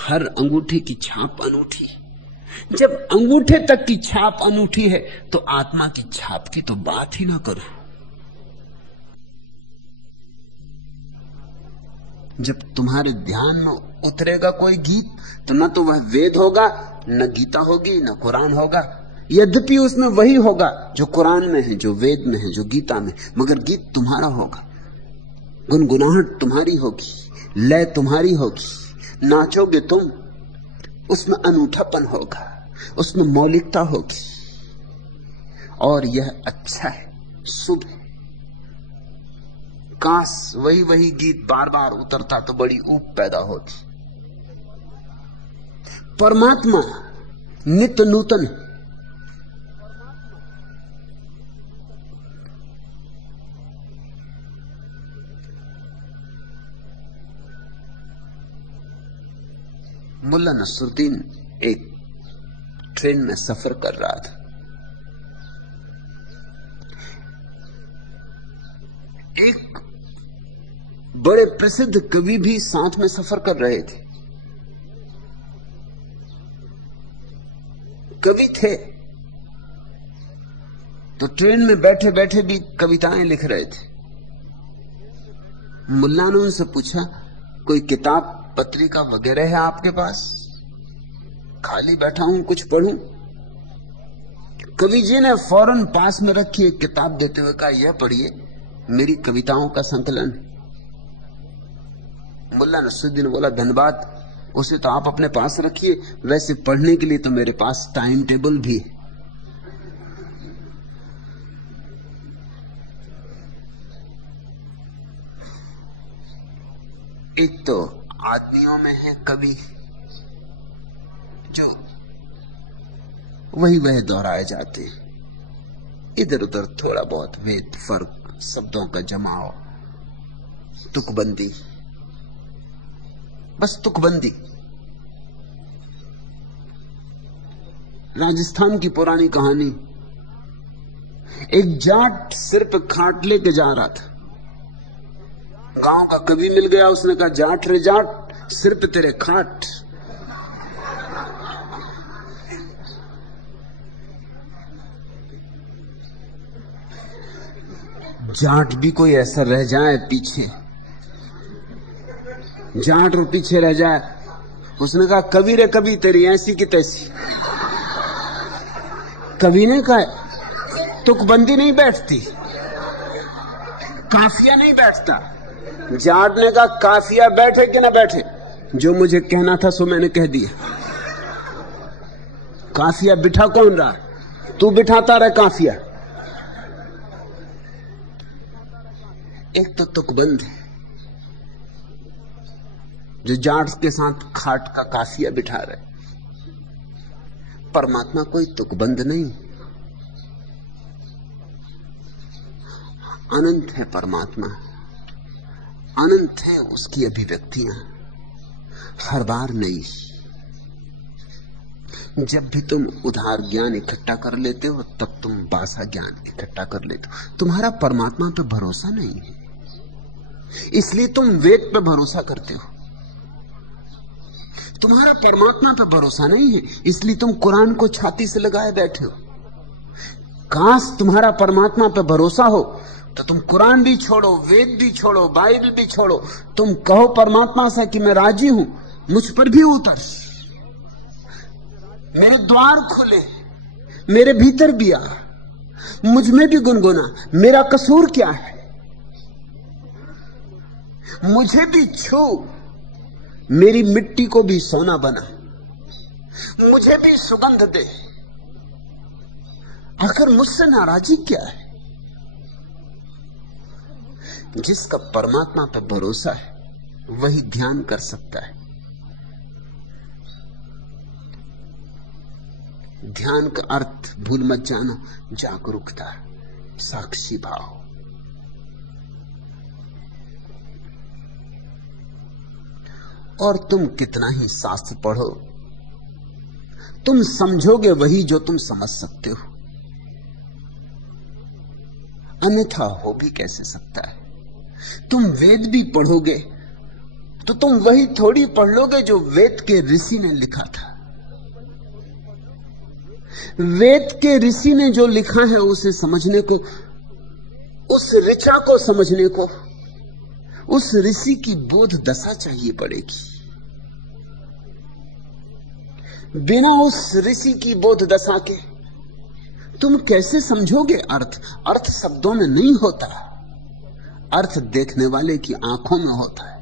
हर अंगूठे की छाप अनूठी है। जब अंगूठे तक की छाप अनूठी है तो आत्मा की छाप की तो बात ही ना करो। जब तुम्हारे ध्यान में उतरेगा कोई गीत तो न तो वह वेद होगा, न गीता होगी, न कुरान होगा। यद्यपि उसमें वही होगा जो कुरान में है, जो वेद में है, जो गीता में, मगर गीत तुम्हारा होगा, गुनगुनाहट तुम्हारी होगी, लय तुम्हारी होगी, नाचोगे तुम, उसमें अनूठापन होगा, उसमें मौलिकता होगी। और यह अच्छा है, शुभ है। काश वही गीत बार बार उतरता तो बड़ी ऊब पैदा होती। परमात्मा नित्य नूतन है। मुल्ला नसरुद्दीन एक ट्रेन में सफर कर रहा था। एक बड़े प्रसिद्ध कवि भी साथ में सफर कर रहे थे। कवि थे तो ट्रेन में बैठे बैठे भी कविताएं लिख रहे थे। मुल्ला ने उनसे पूछा, कोई किताब पत्रिका वगैरह है आपके पास? खाली बैठा हूं, कुछ पढ़ूं? कवि जी ने फौरन पास में रखी एक किताब देते हुए कहा, यह पढ़िए, मेरी कविताओं का संकलन। मुल्ला नसरुद्दीन बोला, धन्यवाद, उसे तो आप अपने पास रखिए, वैसे पढ़ने के लिए तो मेरे पास टाइम टेबल भी है। एक तो आदमियों में है कवि जो वही वह दोहराए जाते हैं, इधर उधर थोड़ा बहुत भेद, फर्क, शब्दों का जमाव, तुकबंदी, बस तुकबंदी। राजस्थान की पुरानी कहानी, एक जाट सिर पे खाट लेके जा रहा था, गांव का कवि मिल गया, उसने कहा, जाट रे जाट, सिर पे तेरे खाट। जाट भी कोई ऐसा रह जाए पीछे, जाट और पीछे रह जाए। उसने कहा, कवि रे कवि, तेरी ऐसी की तैसी। कवि ने कहा, तुकबंदी नहीं बैठती, काफिया नहीं बैठता। जाट ने कहा, काफिया बैठे कि ना बैठे, जो मुझे कहना था सो मैंने कह दिया। काफिया बिठा कौन रहा? तू बिठाता रहे काफिया। एक तो तुकबंद है जो जाट के साथ खाट का काफिया बिठा रहे। परमात्मा कोई तुकबंद नहीं, अनंत है परमात्मा, अनंत है उसकी अभिव्यक्तियां, हर बार नई। जब भी तुम उधार ज्ञान इकट्ठा कर लेते हो तब तुम बासा ज्ञान इकट्ठा कर लेते हो। तुम्हारा परमात्मा पे भरोसा नहीं है, इसलिए तुम वेद पे भरोसा करते हो। तुम्हारा परमात्मा पे भरोसा नहीं है, इसलिए तुम कुरान को छाती से लगाए बैठे हो। काश तुम्हारा परमात्मा पे भरोसा हो तो तुम कुरान भी छोड़ो, वेद भी छोड़ो, बाइबल भी छोड़ो। तुम कहो परमात्मा से कि मैं राजी हूं, मुझ पर भी उतर, मेरे द्वार खुले, मेरे भीतर भी आ, मुझ में भी गुनगुना, मेरा कसूर क्या है, मुझे भी छू, मेरी मिट्टी को भी सोना बना, मुझे भी सुगंध दे। आखिर मुझसे नाराजी क्या है? जिसका परमात्मा पर भरोसा है वही ध्यान कर सकता है। ध्यान का अर्थ भूल मत जानो, जागरूकता, साक्षी भाव। और तुम कितना ही शास्त्र पढ़ो, तुम समझोगे वही जो तुम समझ सकते हो, अन्यथा हो भी कैसे सकता है। तुम वेद भी पढ़ोगे तो तुम वही थोड़ी पढ़ लोगे जो वेद के ऋषि ने लिखा था। वेद के ऋषि ने जो लिखा है उसे समझने को, उस ऋचा को समझने को, उस ऋषि की बोध दशा चाहिए पड़ेगी। बिना उस ऋषि की बोध दशा के तुम कैसे समझोगे अर्थ? अर्थ शब्दों में नहीं होता, अर्थ देखने वाले की आंखों में होता है।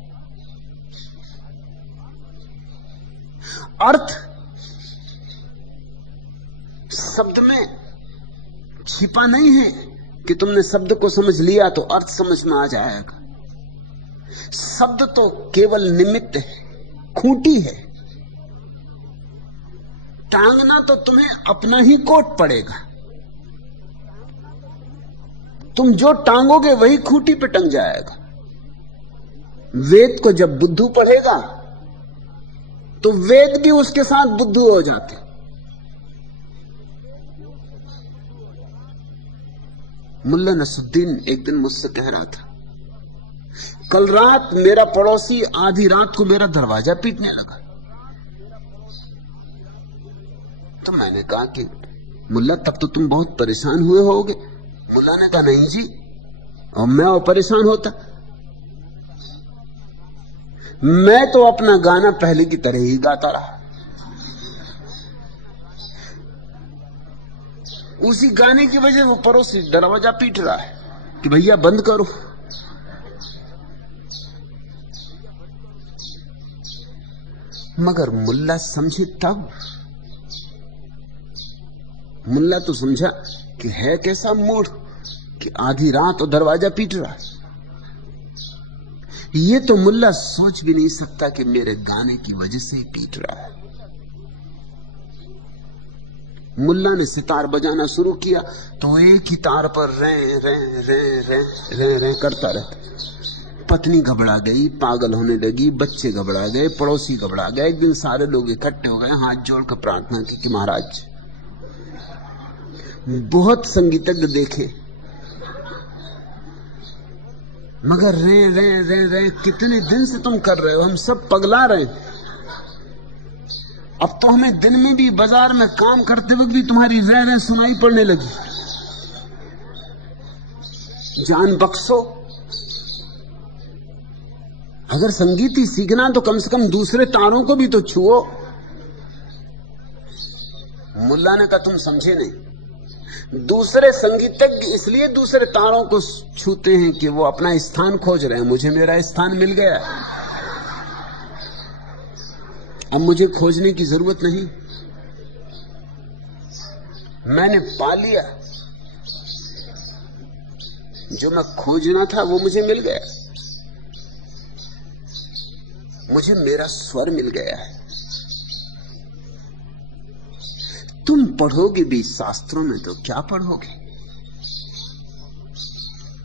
अर्थ शब्द में छिपा नहीं है कि तुमने शब्द को समझ लिया तो अर्थ समझ में आ जाएगा। शब्द तो केवल निमित्त है, खूंटी है। टांगना तो तुम्हें अपना ही कोट पड़ेगा। तुम जो टांगोगे वही खूंटी पे टंग जाएगा। वेद को जब बुद्धू पढ़ेगा तो वेद भी उसके साथ बुद्धू हो जाते। मुल्ला नसरुद्दीन एक दिन मुझसे कह रहा था, कल रात मेरा पड़ोसी आधी रात को मेरा दरवाजा पीटने लगा। तो मैंने कहा कि मुल्ला तब तो तुम बहुत परेशान हुए होगे। मुल्ला ने कहा नहीं जी, और मैं और परेशान होता। मैं तो अपना गाना पहले की तरह ही गाता रहा। उसी गाने की वजह से वो पड़ोसी दरवाजा पीट रहा है कि भैया बंद करो। मगर मुल्ला समझे तब। मुल्ला तो समझा कि है कैसा मूड कि आधी रात और दरवाजा पीट रहा है। ये तो मुल्ला सोच भी नहीं सकता कि मेरे गाने की वजह से ही पीट रहा है। मुल्ला ने सितार बजाना शुरू किया तो एक ही तार पर रे रे रे रे रे रे करता रहता। पत्नी घबरा गई, पागल होने लगी, बच्चे घबरा गए, पड़ोसी घबरा गए। एक दिन सारे लोग इकट्ठे हो गए, हाथ जोड़कर प्रार्थना की कि महाराज, बहुत संगीतज्ञ देखे मगर रे रे रे रे कितने दिन से तुम कर रहे हो, हम सब पगला रहे हैं। अब तो हमें दिन में भी बाजार में काम करते वक्त भी तुम्हारी रे रे सुनाई पड़ने लगी। जान बख्शो, अगर संगीत ही सीखना तो कम से कम दूसरे तारों को भी तो छुओ। मुल्ला ने कहा तुम समझे नहीं, दूसरे संगीतज्ञ इसलिए दूसरे तारों को छूते हैं कि वो अपना स्थान खोज रहे हैं। मुझे मेरा स्थान मिल गया, अब मुझे खोजने की जरूरत नहीं, मैंने पा लिया। जो मैं खोजना था वो मुझे मिल गया, मुझे मेरा स्वर मिल गया है। तुम पढ़ोगे भी शास्त्रों में तो क्या पढ़ोगे?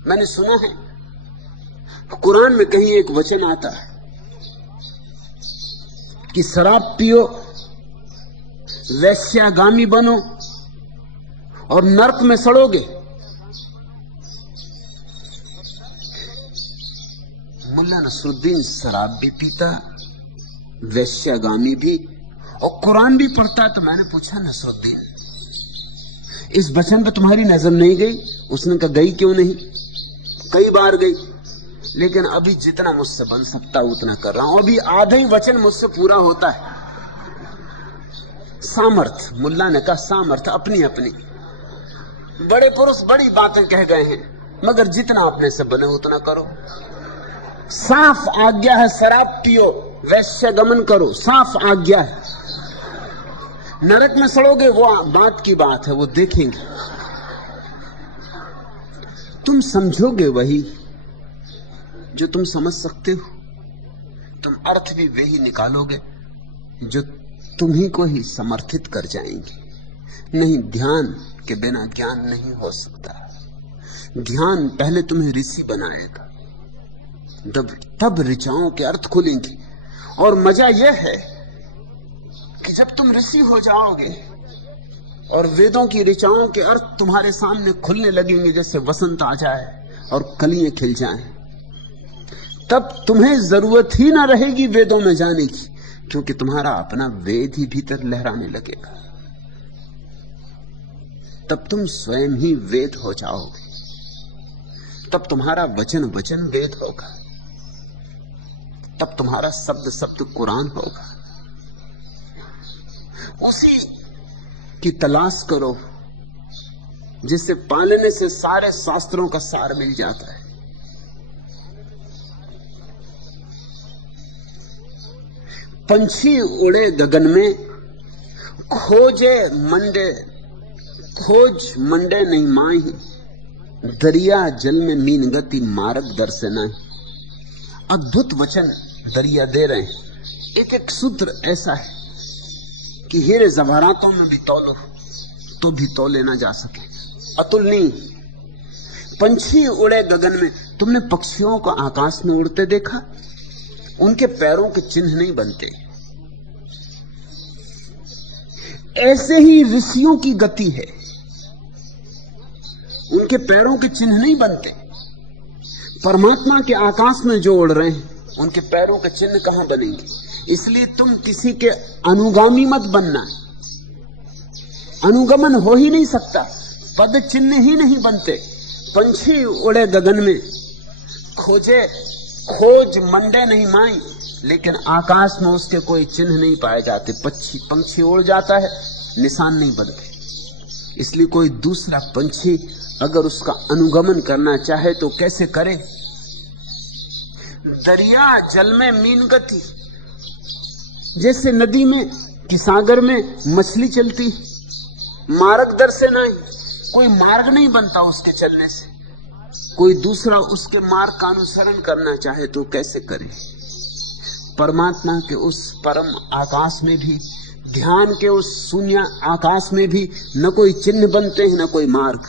मैंने सुना है कुरान में कहीं एक वचन आता है कि शराब पियो, वैश्यागामी बनो और नरक में सड़ोगे। मुल्ला नसरुद्दीन शराब भी पीता, वैश्यागामी भी, और कुरान भी पढ़ता। तो मैंने पूछा नसरुद्दीन, इस वचन पे तुम्हारी नजर नहीं गई? उसने कहा गई क्यों नहीं, कई बार गई, लेकिन अभी जितना मुझसे बन सकता उतना कर रहा हूं। अभी आधा ही वचन मुझसे पूरा होता है। सामर्थ, मुल्ला ने कहा सामर्थ अपनी अपनी। बड़े पुरुष बड़ी बातें कह गए हैं, मगर जितना अपने से बने उतना करो। साफ आज्ञा है, शराब पियो, वैश्य गमन करो, साफ आज्ञा है। नरक में सड़ोगे वो बात की बात है, वो देखेंगे। तुम समझोगे वही जो तुम समझ सकते हो, तुम अर्थ भी वही निकालोगे जो तुम्ही को ही समर्थित कर जाएंगे। नहीं, ध्यान के बिना ज्ञान नहीं हो सकता। ध्यान पहले तुम्हें ऋषि बनाएगा, तब ऋचाओं के अर्थ खुलेंगे। और मजा यह है कि जब तुम ऋषि हो जाओगे और वेदों की ऋचाओं के अर्थ तुम्हारे सामने खुलने लगेंगे, जैसे वसंत आ जाए और कलियां खिल जाएं, तब तुम्हें जरूरत ही ना रहेगी वेदों में जाने की, क्योंकि तुम्हारा अपना वेद ही भीतर लहराने लगेगा। तब तुम स्वयं ही वेद हो जाओगे, तब तुम्हारा वचन वचन वेद होगा, तब तुम्हारा शब्द शब्द कुरान होगा। उसी की तलाश करो जिसे पालने से सारे शास्त्रों का सार मिल जाता है। पंछी उड़े गगन में, खोज मंडे नहीं माही, दरिया जल में मीन गति मार्ग दर्शे नहीं। अद्भुत वचन दरिया दे रहे हैं। एक एक सूत्र ऐसा है कि हीरे जवाहरातों में भी तौलो तो भी तौले ना जा सके, अतुलनीय। पंछी उड़े गगन में, तुमने पक्षियों को आकाश में उड़ते देखा? उनके पैरों के चिन्ह नहीं बनते। ऐसे ही ऋषियों की गति है, उनके पैरों के चिन्ह नहीं बनते। परमात्मा के आकाश में जो उड़ रहे हैं उनके पैरों के चिन्ह कहां बनेंगे? इसलिए तुम किसी के अनुगामी मत बनना, अनुगमन हो ही नहीं सकता, पद चिन्ह ही नहीं बनते। पंछी उड़े गगन में, खोज मंडे नहीं माई, लेकिन आकाश में उसके कोई चिन्ह नहीं पाए जाते। पंछी उड़ जाता है, निशान नहीं बनते। इसलिए कोई दूसरा पंछी अगर उसका अनुगमन करना चाहे तो कैसे करे? दरिया जल में मीन गति, जैसे नदी में कि सागर में मछली चलती, मार्गदर्शन नहीं, कोई मार्ग नहीं बनता उसके चलने से। कोई दूसरा उसके मार्ग का अनुसरण करना चाहे तो कैसे करे? परमात्मा के उस परम आकाश में भी, ध्यान के उस शून्य आकाश में भी न कोई चिन्ह बनते हैं, न कोई मार्ग।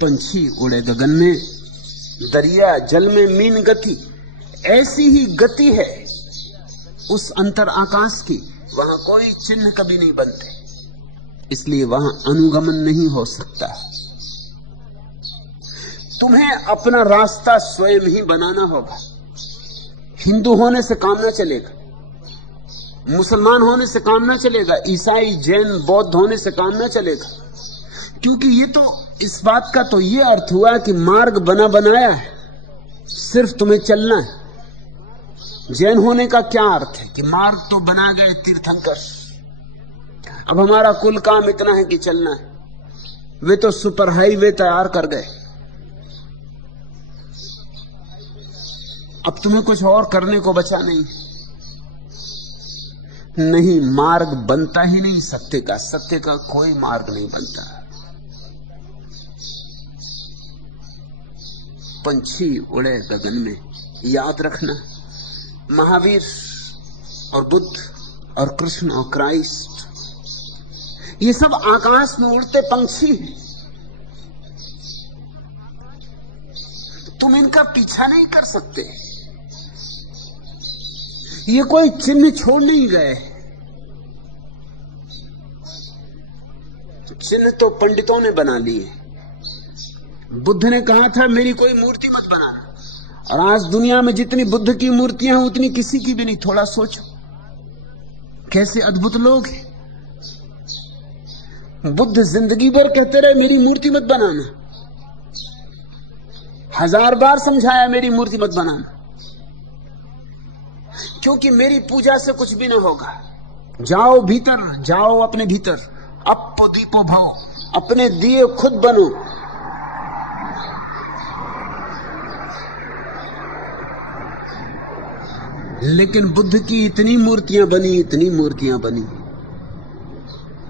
पंछी उड़े गगन में, दरिया जल में मीन गति, ऐसी ही गति है उस अंतर आकाश की। वहां कोई चिन्ह कभी नहीं बनते, इसलिए वहां अनुगमन नहीं हो सकता। तुम्हें अपना रास्ता स्वयं ही बनाना होगा। हिंदू होने से काम ना चलेगा, मुसलमान होने से काम ना चलेगा, ईसाई जैन बौद्ध होने से काम ना चलेगा। क्योंकि ये तो इस बात का तो ये अर्थ हुआ कि मार्ग बना बनाया है, सिर्फ तुम्हें चलना है। जैन होने का क्या अर्थ है कि मार्ग तो बना गए तीर्थंकर, अब हमारा कुल काम इतना है कि चलना है। वे तो सुपर हाईवे तैयार कर गए, अब तुम्हें कुछ और करने को बचा नहीं। नहीं, मार्ग बनता ही नहीं सत्य का। सत्य का कोई मार्ग नहीं बनता। पंछी उड़े गगन में, याद रखना, महावीर और बुद्ध और कृष्ण और क्राइस्ट, ये सब आकाश में उड़ते पंछी हैं। तुम इनका पीछा नहीं कर सकते। ये कोई चिन्ह छोड़ नहीं गए। चिन्ह तो पंडितों ने बना लिए। बुद्ध ने कहा था मेरी कोई मूर्ति मत बनाना, और आज दुनिया में जितनी बुद्ध की मूर्तियां हैं उतनी किसी की भी नहीं। थोड़ा सोचो कैसे अद्भुत लोग हैं। बुद्ध जिंदगी भर कहते रहे मेरी मूर्ति मत बनाना, 1000 बार समझाया मेरी मूर्ति मत बनाना, क्योंकि मेरी पूजा से कुछ भी नहीं होगा। जाओ भीतर, जाओ अपने भीतर, अपो दीपो भव, अपने दिए खुद बनो। लेकिन बुद्ध की इतनी मूर्तियां बनी, इतनी मूर्तियां बनी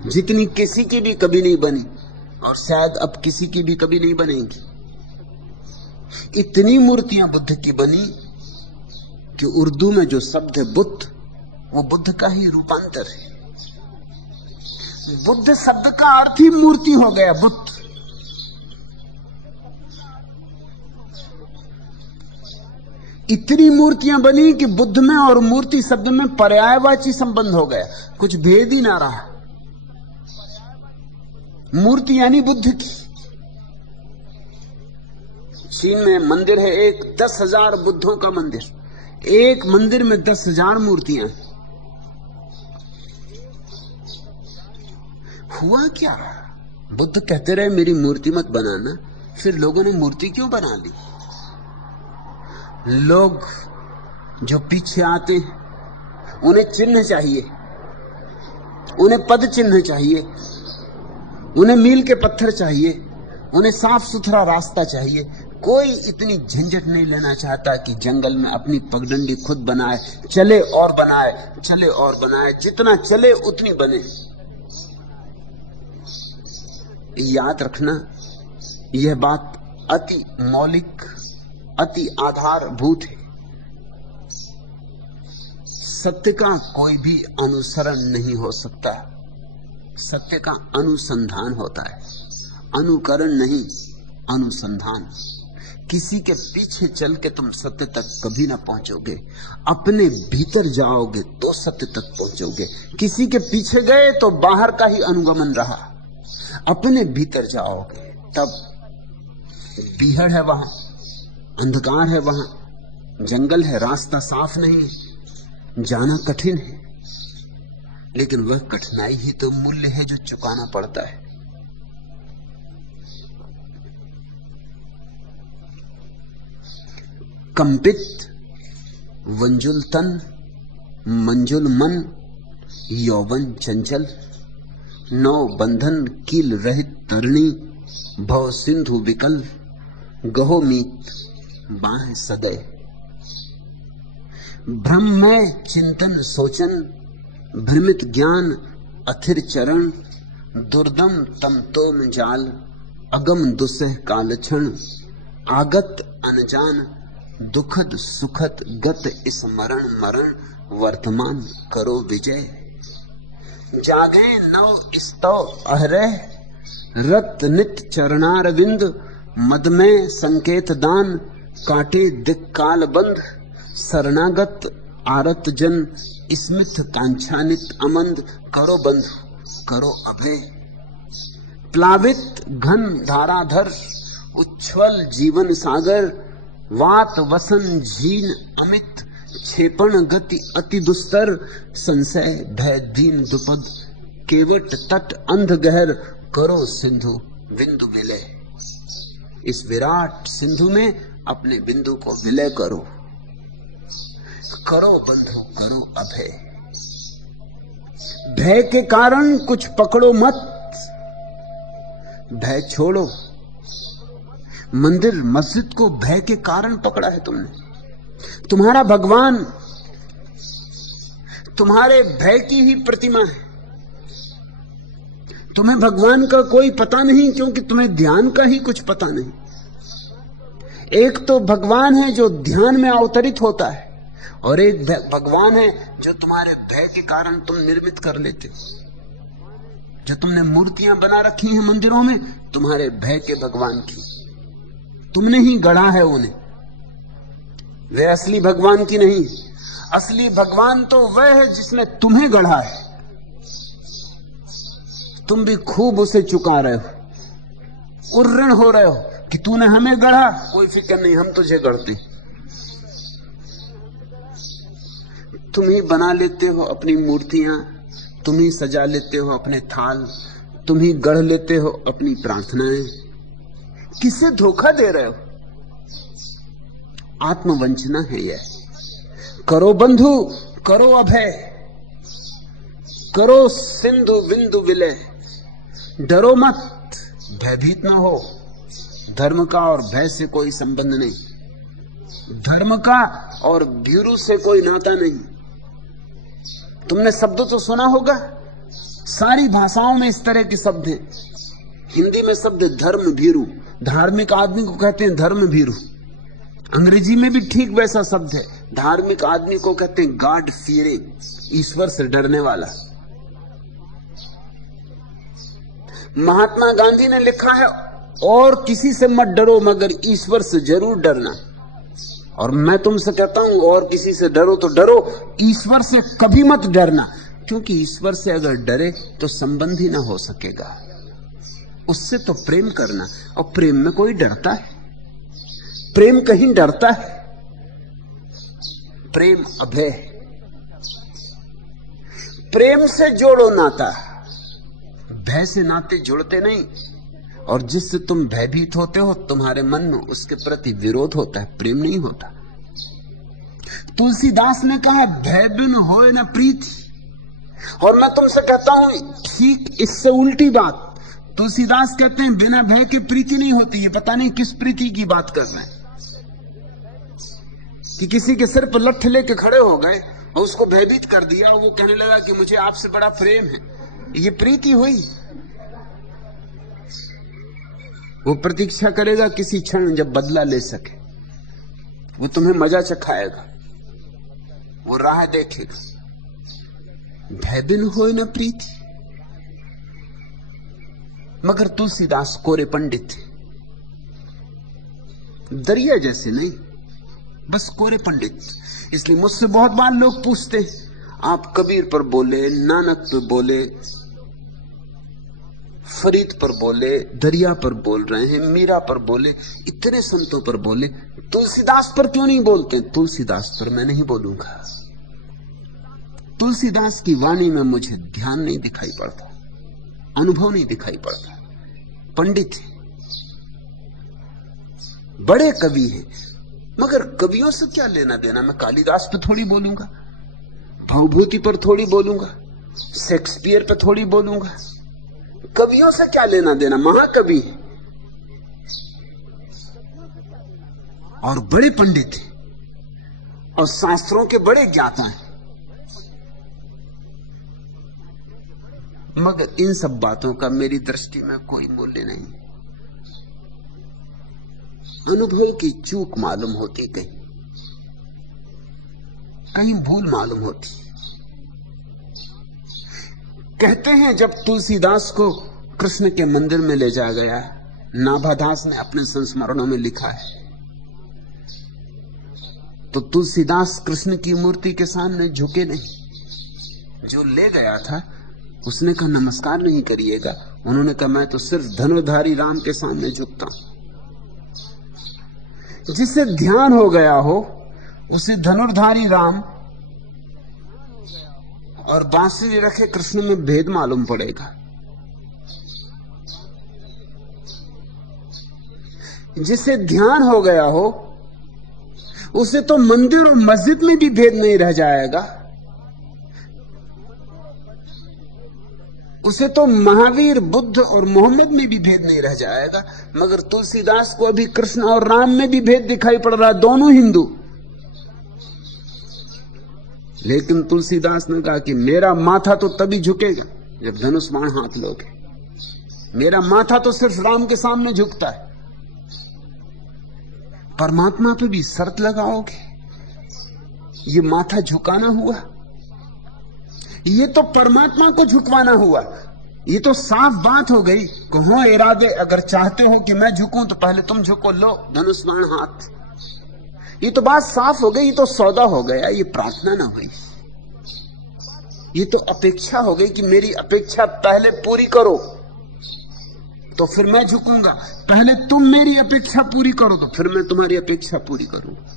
जितनी किसी की भी कभी नहीं बनी, और शायद अब किसी की भी कभी नहीं बनेगी। इतनी मूर्तियां बुद्ध की बनी कि उर्दू में जो शब्द है बुद्ध, वो बुद्ध का ही रूपांतर है। बुद्ध शब्द का अर्थ ही मूर्ति हो गया, बुद्ध। इतनी मूर्तियां बनी कि बुद्ध में और मूर्ति शब्द में पर्यायवाची संबंध हो गया, कुछ भेद ही ना रहा। मूर्ति यानी बुद्ध की। चीन में मंदिर है एक, 10,000 बुद्धों का मंदिर, एक मंदिर में 10,000 मूर्तियां। हुआ क्या? बुद्ध कहते रहे मेरी मूर्ति मत बनाना, फिर लोगों ने मूर्ति क्यों बना ली? लोग जो पीछे आते हैं उन्हें चिन्ह चाहिए, उन्हें पद चिन्ह चाहिए, उन्हें मील के पत्थर चाहिए, उन्हें साफ सुथरा रास्ता चाहिए। कोई इतनी झंझट नहीं लेना चाहता कि जंगल में अपनी पगडंडी खुद बनाए, चले और बनाए, चले और बनाए, जितना चले उतनी बने। याद रखना, यह बात अति मौलिक, अति आधारभूत है। सत्य का कोई भी अनुसरण नहीं हो सकता, सत्य का अनुसंधान होता है, अनुकरण नहीं, अनुसंधान। किसी के पीछे चल के तुम सत्य तक कभी ना पहुंचोगे, अपने भीतर जाओगे तो सत्य तक पहुंचोगे। किसी के पीछे गए तो बाहर का ही अनुगमन रहा, अपने भीतर जाओगे तब बीहड़ है वहां, अंधकार है वहां, जंगल है, रास्ता साफ नहीं, जाना कठिन है, लेकिन वह कठिनाई ही तो मूल्य है जो चुकाना पड़ता है। कंपित वंजुल तन मंजुल मन यौवन चंचल, नौ बंधन कील रहित तरणी, भव सिंधु विकल, गहो मीत बाह सदय। भ्रम में चिंतन सोचन, भ्रमित ज्ञान अथिर चरण, दुर्दम तम तोम जाल, अगम दुसह कालक्षण, आगत अनजान, दुखद सुखद गत स्मरण मरण, वर्तमान करो विजय। जागे नव स्तव अहरह, रत नित चरणारविंद, मद में संकेत दान, काटे दिक काल बंध, शरणागत आरत जन, स्मित कांछानित अमंद, करो बंधु करो अभय। प्लावित घन धाराधर, उच्छ्वल जीवन सागर, वात वसन झीन अमित, क्षेपण गति अति दुस्तर, संशय भय दीन दुपद, केवट तट अंध गहर, करो सिंधु बिंदु विलय। इस विराट सिंधु में अपने बिंदु को विलय करो, करो बंधु करो अभय। भय के कारण कुछ पकड़ो मत, भय छोड़ो। मंदिर मस्जिद को भय के कारण पकड़ा है तुमने। तुम्हारा भगवान तुम्हारे भय की ही प्रतिमा है। तुम्हें भगवान का कोई पता नहीं, क्योंकि तुम्हें ध्यान का ही कुछ पता नहीं। एक तो भगवान है जो ध्यान में अवतरित होता है, और एक भगवान है जो तुम्हारे भय के कारण तुम निर्मित कर लेते हो। जो तुमने मूर्तियां बना रखी हैं मंदिरों में, तुम्हारे भय के भगवान की, तुमने ही गढ़ा है उन्हें। वे असली भगवान की नहीं। असली भगवान तो वह है जिसने तुम्हें गढ़ा है। तुम भी खूब उसे चुका रहे हो, उर्रण हो रहे हो कि तूने हमें गढ़ा। कोई फिक्र नहीं, हम तुझे गढ़ते। तुम ही बना लेते हो अपनी मूर्तियां, तुम ही सजा लेते हो अपने थाल, तुम ही गढ़ लेते हो अपनी प्रार्थनाएं। किसे धोखा दे रहे हो? आत्मवंचना है यह। करो बंधु करो अभय, करो सिंधु बिंदु विलय। डरो मत, भयभीत न हो। धर्म का और भय से कोई संबंध नहीं, धर्म का और भीरू से कोई नाता नहीं। तुमने शब्द तो सुना होगा, सारी भाषाओं में इस तरह के शब्द हैं। हिंदी में शब्द धर्म भीरू, धार्मिक आदमी को कहते हैं धर्म भीरू। अंग्रेजी में भी ठीक वैसा शब्द है, धार्मिक आदमी को कहते हैं गॉड फियरिंग, ईश्वर से डरने वाला। महात्मा गांधी ने लिखा है, और किसी से मत डरो मगर ईश्वर से जरूर डरना। और मैं तुमसे कहता हूं, और किसी से डरो तो डरो, ईश्वर से कभी मत डरना। क्योंकि ईश्वर से अगर डरे तो संबंध ही ना हो सकेगा। उससे तो प्रेम करना, और प्रेम में कोई डरता है? प्रेम कहीं डरता है? प्रेम अभय। प्रेम से जोड़ो नाता, भय से नाते जुड़ते नहीं। और जिससे तुम भयभीत होते हो, तुम्हारे मन में उसके प्रति विरोध होता है, प्रेम नहीं होता। तुलसीदास ने कहा, भय बिन होए न प्रीति। और मैं तुमसे कहता हूं ठीक इससे उल्टी बात। तुलसीदास कहते हैं बिना भय के प्रीति नहीं होती। ये पता नहीं किस प्रीति की बात कर रहे हैं, कि किसी के सिर पर लठ लेके खड़े हो गए और उसको भयभीत कर दिया, और वो कहने लगा कि मुझे आपसे बड़ा प्रेम है। ये प्रीति हुई? वो प्रतीक्षा करेगा किसी क्षण जब बदला ले सके, वो तुम्हें मजा चखाएगा, वो राह देखेगा। भय बिन होए न प्रीति। मगर तुलसीदास कोरे पंडित थे, दरिया जैसे नहीं, बस कोरे पंडित। इसलिए मुझसे बहुत बार लोग पूछते, आप कबीर पर बोले, नानक पर बोले, फरीद पर बोले, दरिया पर बोल रहे हैं, मीरा पर बोले, इतने संतों पर बोले, तुलसीदास पर क्यों नहीं बोलते? तुलसीदास पर मैं नहीं बोलूंगा। तुलसीदास की वाणी में मुझे ध्यान नहीं दिखाई पड़ता, अनुभव नहीं दिखाई पड़ता। पंडित है, बड़े कवि हैं, मगर कवियों से क्या लेना देना? मैं कालिदास पे थोड़ी बोलूंगा, भवभूति पर थोड़ी बोलूंगा, शेक्सपियर पे थोड़ी बोलूंगा। कवियों से क्या लेना देना? महाकवि और बड़े पंडित हैं और शास्त्रों के बड़े ज्ञाता हैं, मगर इन सब बातों का मेरी दृष्टि में कोई मूल्य नहीं। अनुभव की चूक मालूम होती, कहीं भूल मालूम होती। कहते हैं जब तुलसीदास को कृष्ण के मंदिर में ले जाया गया, नाभादास ने अपने संस्मरणों में लिखा है, तो तुलसीदास कृष्ण की मूर्ति के सामने झुके नहीं। जो ले गया था उसने कहा नमस्कार नहीं करिएगा। उन्होंने कहा मैं तो सिर्फ धनुर्धारी राम के सामने झुकता हूं। जिसे ध्यान हो गया हो उसे धनुर्धारी राम और बांसुरी रखे कृष्ण में भेद मालूम पड़ेगा। जिसे ध्यान हो गया हो उसे तो मंदिर और मस्जिद में भी भेद नहीं रह जाएगा। उसे तो महावीर, बुद्ध और मोहम्मद में भी भेद नहीं रह जाएगा। मगर तुलसीदास को अभी कृष्ण और राम में भी भेद दिखाई पड़ रहा, दोनों हिंदू। लेकिन तुलसीदास ने कहा कि मेरा माथा तो तभी झुकेगा जब धनुष बाण हाथ लोगे। मेरा माथा तो सिर्फ राम के सामने झुकता है। परमात्मा पे भी शर्त लगाओगे? ये माथा झुकाना हुआ? ये तो परमात्मा को झुकवाना हुआ। ये तो साफ बात हो गई कि हो इरादे, अगर चाहते हो कि मैं झुकूं तो पहले तुम झुको, लो धनुष बाण हाथ। ये तो बात साफ हो गई, ये तो सौदा हो गया। ये प्रार्थना ना हुई, ये तो अपेक्षा हो गई कि मेरी अपेक्षा पहले पूरी करो तो फिर मैं झुकूंगा। पहले तुम मेरी अपेक्षा पूरी करो तो फिर मैं तुम्हारी अपेक्षा पूरी करूंगा।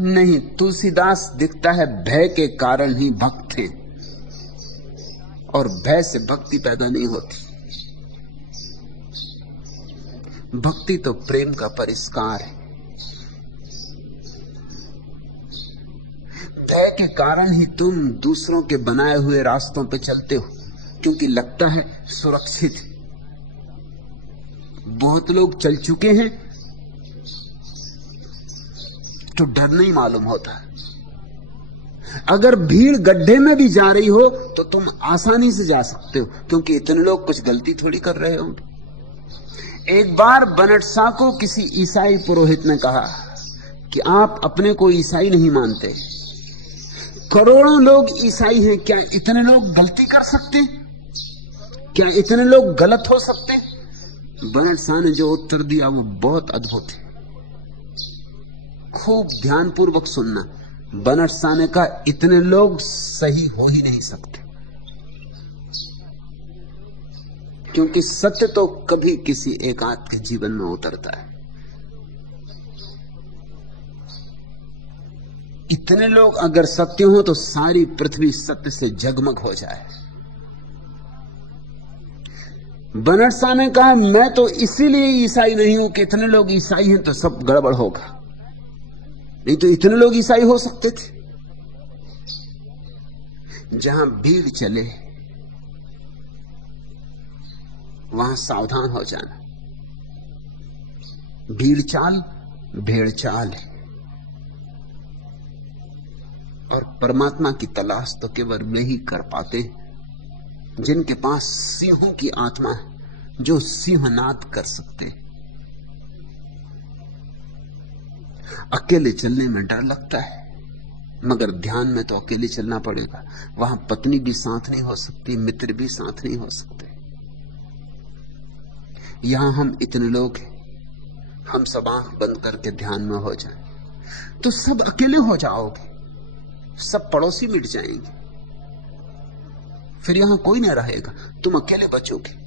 नहीं, तुलसीदास दिखता है भय के कारण ही भक्त थे, और भय से भक्ति पैदा नहीं होती। भक्ति तो प्रेम का परिष्कार है। भय के कारण ही तुम दूसरों के बनाए हुए रास्तों पे चलते हो, क्योंकि लगता है सुरक्षित। बहुत लोग चल चुके हैं तो डर नहीं मालूम होता। अगर भीड़ गड्ढे में भी जा रही हो तो तुम आसानी से जा सकते हो, क्योंकि इतने लोग कुछ गलती थोड़ी कर रहे होंगे। एक बार बनट शाह को किसी ईसाई पुरोहित ने कहा कि आप अपने को ईसाई नहीं मानते, करोड़ों लोग ईसाई हैं, क्या इतने लोग गलती कर सकते? क्या इतने लोग गलत हो सकते? बनट शाह ने जो उत्तर दिया वो बहुत अद्भुत है। खूब ध्यानपूर्वक सुनना। बनट शाह ने कहा इतने लोग सही हो ही नहीं सकते, क्योंकि सत्य तो कभी किसी एकांत के जीवन में उतरता है। इतने लोग अगर सत्य हो तो सारी पृथ्वी सत्य से जगमग हो जाए। बनट शाह ने कहा मैं तो इसीलिए ईसाई नहीं हूं कि इतने लोग ईसाई हैं तो सब गड़बड़ होगा, नहीं तो इतने लोग ईसाई हो सकते थे। जहां भीड़ चले वहां सावधान हो जाना। भीड़ चाल भेड़ चाल है, और परमात्मा की तलाश तो केवल वे ही कर पाते जिनके पास सिंहों की आत्मा है, जो सिंहनाद कर सकते। अकेले चलने में डर लगता है, मगर ध्यान में तो अकेले चलना पड़ेगा। वहां पत्नी भी साथ नहीं हो सकती, मित्र भी साथ नहीं हो सकते। यहां हम इतने लोग हैं, हम सब आंख बंद करके ध्यान में हो जाएं तो सब अकेले हो जाओगे, सब पड़ोसी मिट जाएंगे, फिर यहां कोई ना रहेगा, तुम अकेले बचोगे।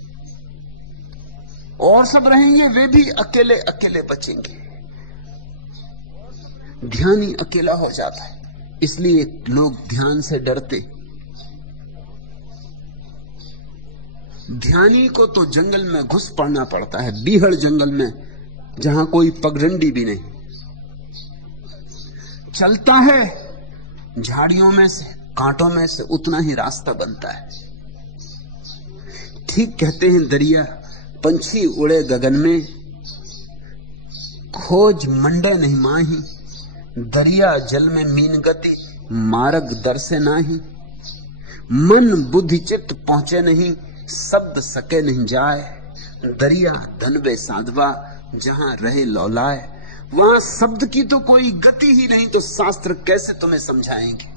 और सब रहेंगे, वे भी अकेले अकेले बचेंगे। ध्यानी अकेला हो जाता है, इसलिए लोग ध्यान से डरते। ध्यानी को तो जंगल में घुस पड़ना पड़ता है, बीहड़ जंगल में जहां कोई पगडंडी भी नहीं। चलता है झाड़ियों में से, कांटों में से, उतना ही रास्ता बनता है। ठीक कहते हैं दरिया, पंछी उड़े गगन में, खोज मंडे नहीं माही। दरिया जल में मीन गति, मार्ग दर से नाही। मन बुद्धि चित्त पहुंचे नहीं, शब्द सके नहीं जाए। दरिया धनबे साधवा, जहां रहे लौलाए। वहां शब्द की तो कोई गति ही नहीं, तो शास्त्र कैसे तुम्हें समझाएंगे।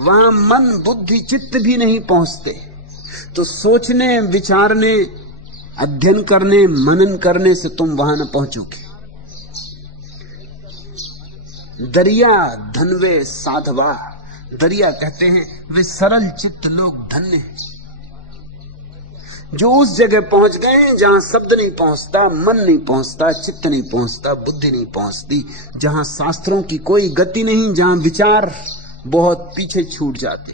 वहां मन बुद्धि चित्त भी नहीं पहुंचते, तो सोचने विचारने अध्ययन करने मनन करने से तुम वहां न पहुंचोगे। दरिया धनवे साधवा, दरिया कहते हैं वे सरल चित्त लोग धन्य हैं जो उस जगह पहुंच गए हैं जहां शब्द नहीं पहुंचता, मन नहीं पहुंचता, चित्त नहीं पहुंचता, बुद्धि नहीं पहुंचती, जहां शास्त्रों की कोई गति नहीं, जहां विचार बहुत पीछे छूट जाते।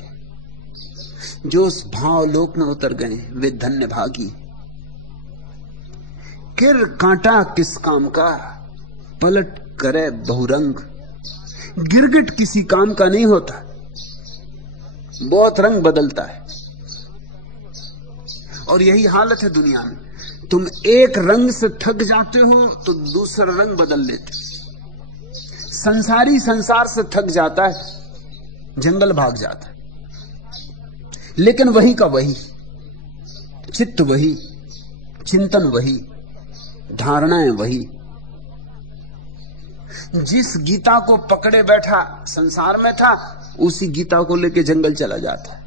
जो उस भाव लोक में उतर गए वे धन्य भागी। किर कांटा किस काम का, पलट करे बहुरंग। गिरगिट किसी काम का नहीं होता, बहुत रंग बदलता है। और यही हालत है दुनिया में, तुम एक रंग से थक जाते हो तो दूसरा रंग बदल लेते। संसारी संसार से थक जाता है, जंगल भाग जाता है, लेकिन वही का वही, चित्त वही, चिंतन वही, धारणाएं वही। जिस गीता को पकड़े बैठा संसार में था, उसी गीता को लेके जंगल चला जाता है।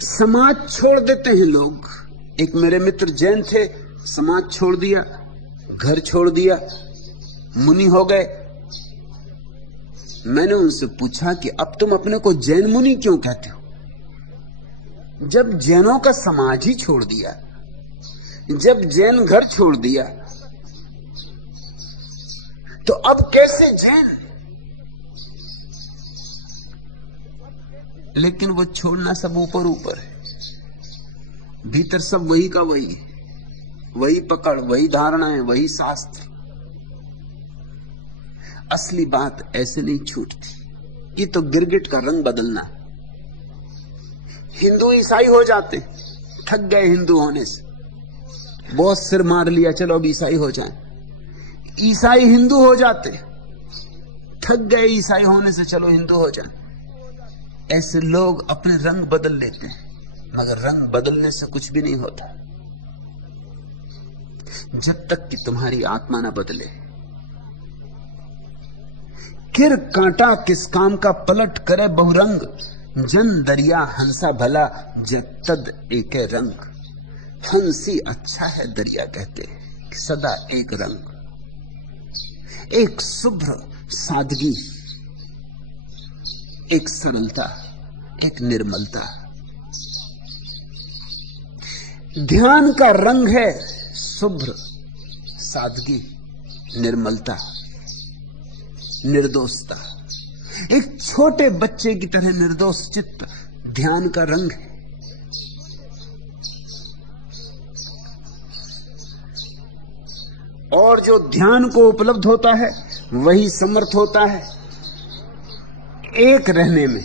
समाज छोड़ देते हैं लोग। एक मेरे मित्र जैन थे, समाज छोड़ दिया, घर छोड़ दिया, मुनि हो गए। मैंने उनसे पूछा कि अब तुम अपने को जैन मुनि क्यों कहते हो? जब जैनों का समाज ही छोड़ दिया, जब जैन घर छोड़ दिया, तो अब कैसे जैन? लेकिन वो छोड़ना सब ऊपर ऊपर है, भीतर सब वही का वही, वही पकड़, वही धारणाएं, वही शास्त्र। असली बात ऐसे नहीं छूटती। ये तो गिरगिट का रंग बदलना। हिंदू ईसाई हो जाते, थक गए हिंदू होने से, बहुत सिर मार लिया, चलो अब ईसाई हो जाएं। ईसाई हिंदू हो जाते, थक गए ईसाई होने से, चलो हिंदू हो जाएं। ऐसे लोग अपने रंग बदल लेते हैं, मगर रंग बदलने से कुछ भी नहीं होता जब तक कि तुम्हारी आत्मा ना बदले। किर कांटा किस काम का, पलट करे बहुरंग। जन दरिया हंसा भला, जब तद एक रंग। हंसी अच्छा है दरिया कहते, सदा एक रंग, एक शुभ्र सादगी, एक सरलता, एक निर्मलता। ध्यान का रंग है शुभ्र सादगी, निर्मलता, निर्दोषता। एक छोटे बच्चे की तरह निर्दोष चित्त ध्यान का रंग है। और जो ध्यान को उपलब्ध होता है वही समर्थ होता है एक रहने में।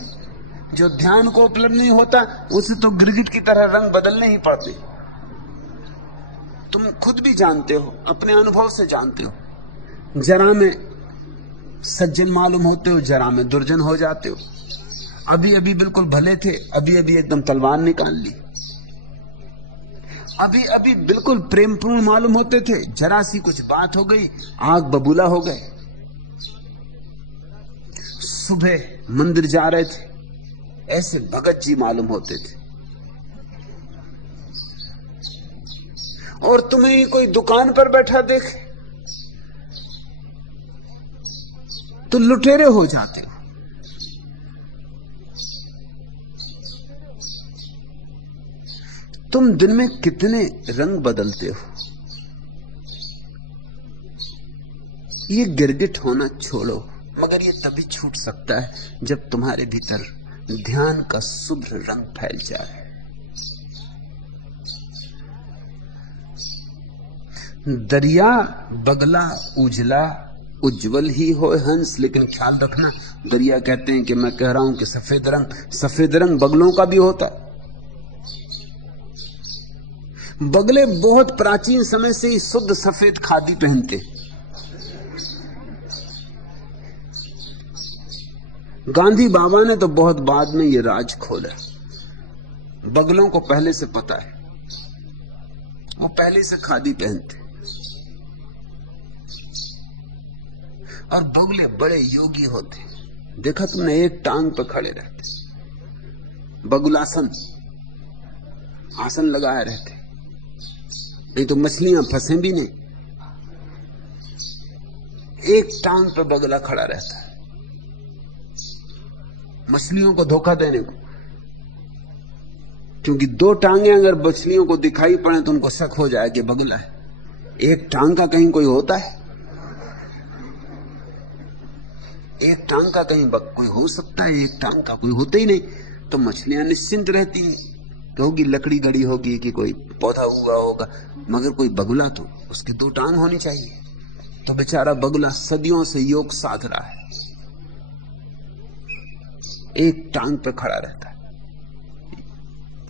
जो ध्यान को उपलब्ध नहीं होता उसे तो गिरगिट की तरह रंग बदलने ही पड़ते। तुम खुद भी जानते हो, अपने अनुभव से जानते हो। जरा में सज्जन मालूम होते हो, जरा में दुर्जन हो जाते हो। अभी अभी बिल्कुल भले थे, अभी अभी एकदम तलवार निकाल ली। अभी अभी बिल्कुल प्रेमपूर्ण मालूम होते थे, जरा सी कुछ बात हो गई, आग बबूला हो गए। सुबह मंदिर जा रहे थे, ऐसे भगत जी मालूम होते थे। और तुम्हें ही कोई दुकान पर बैठा देखे तो लुटेरे हो जाते हो। तुम दिन में कितने रंग बदलते हो। ये गिरगिट होना छोड़ो, मगर ये तभी छूट सकता है जब तुम्हारे भीतर ध्यान का शुभ्र रंग फैल जाए। दरिया बगला उजला उज्जवल ही हो हंस, लेकिन ख्याल रखना, दरिया कहते हैं कि मैं कह रहा हूं कि सफेद रंग बगलों का भी होता है। बगले बहुत प्राचीन समय से ही शुद्ध सफेद खादी पहनते। गांधी बाबा ने तो बहुत बाद में ये राज खोला। बगलों को पहले से पता है, वो पहले से खादी पहनते। और बगले बड़े योगी होते, देखा तुमने, एक टांग पर खड़े रहते, बगुलासन, आसन लगाए रहते, नहीं तो मछलियां फंसे भी नहीं। एक टांग पे बगला खड़ा रहता है मछलियों को धोखा देने को, क्योंकि दो टांगे अगर मछलियों को दिखाई पड़े तो उनको शक हो जाए कि बगला है। एक टांग का कहीं कोई होता है? एक टांग का कहीं कोई हो सकता है? एक टांग का कोई होता ही नहीं। तो मछलियां निश्चिंत रहती हैं, होगी लकड़ी गड़ी होगी कि कोई पौधा हुआ होगा, मगर कोई बगुला तो उसके दो टांग होनी चाहिए। तो बेचारा बगुला सदियों से योग साध रहा है, एक टांग पे खड़ा रहता है।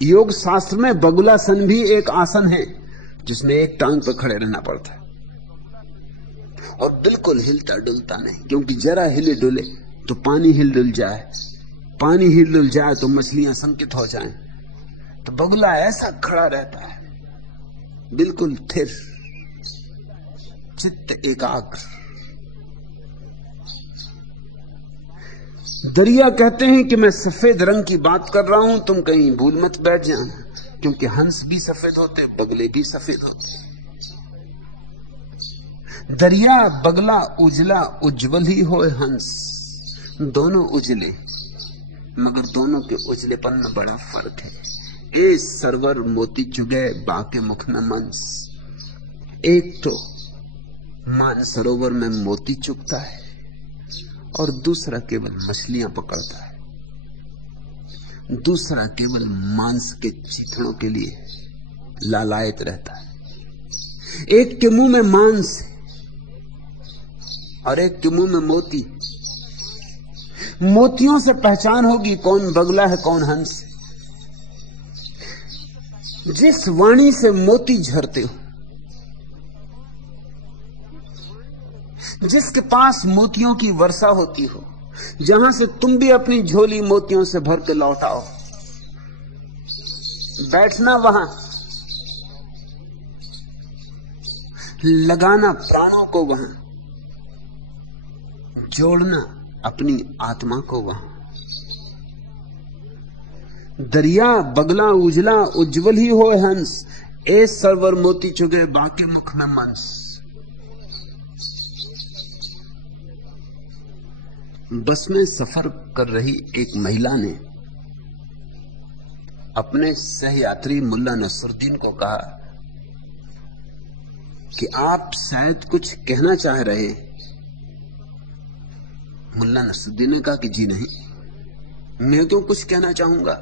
योग शास्त्र में बगुलासन भी एक आसन है जिसमें एक टांग पे खड़े रहना पड़ता है, और बिल्कुल हिलता डुलता नहीं, क्योंकि जरा हिले डुले तो पानी हिल डुल जाए, पानी हिल डुल जाए तो मछलियां संकित हो जाएं। तो बगुला ऐसा खड़ा रहता है, बिल्कुल स्थिर, चित्त एकाग्र। दरिया कहते हैं कि मैं सफेद रंग की बात कर रहा हूं, तुम कहीं भूल मत बैठ जाना, क्योंकि हंस भी सफेद होते, बगले भी सफेद होते। दरिया बगला उजला उज्जवल ही होए हंस, दोनों उजले, मगर दोनों के उजलेपन में बड़ा फर्क है। ए सरवर मोती चुगे बाके मुख में मंस, एक तो मान सरोवर में मोती चुगता है और दूसरा केवल मछलियां पकड़ता है, दूसरा केवल मांस के चीथड़ों के लिए लालायत रहता है। एक के मुंह में मांस और एक के मुंह में मोती। मोतियों से पहचान होगी कौन बगला है कौन हंस। जिस वाणी से मोती झरते हो, जिसके पास मोतियों की वर्षा होती हो, जहां से तुम भी अपनी झोली मोतियों से भर के लौटाओ, बैठना वहां, लगाना प्राणों को वहां, जोड़ना अपनी आत्मा को वहां। दरिया बगला उजला उज्जवल ही हो हंस, ए सरवर मोती चुगे बाके मुख में मंस। बस में सफर कर रही एक महिला ने अपने सहयात्री मुल्ला नसरुद्दीन को कहा कि आप शायद कुछ कहना चाह रहे। मुल्ला नसरुद्दीन ने कहा कि जी नहीं, मैं क्यों कुछ कहना चाहूंगा।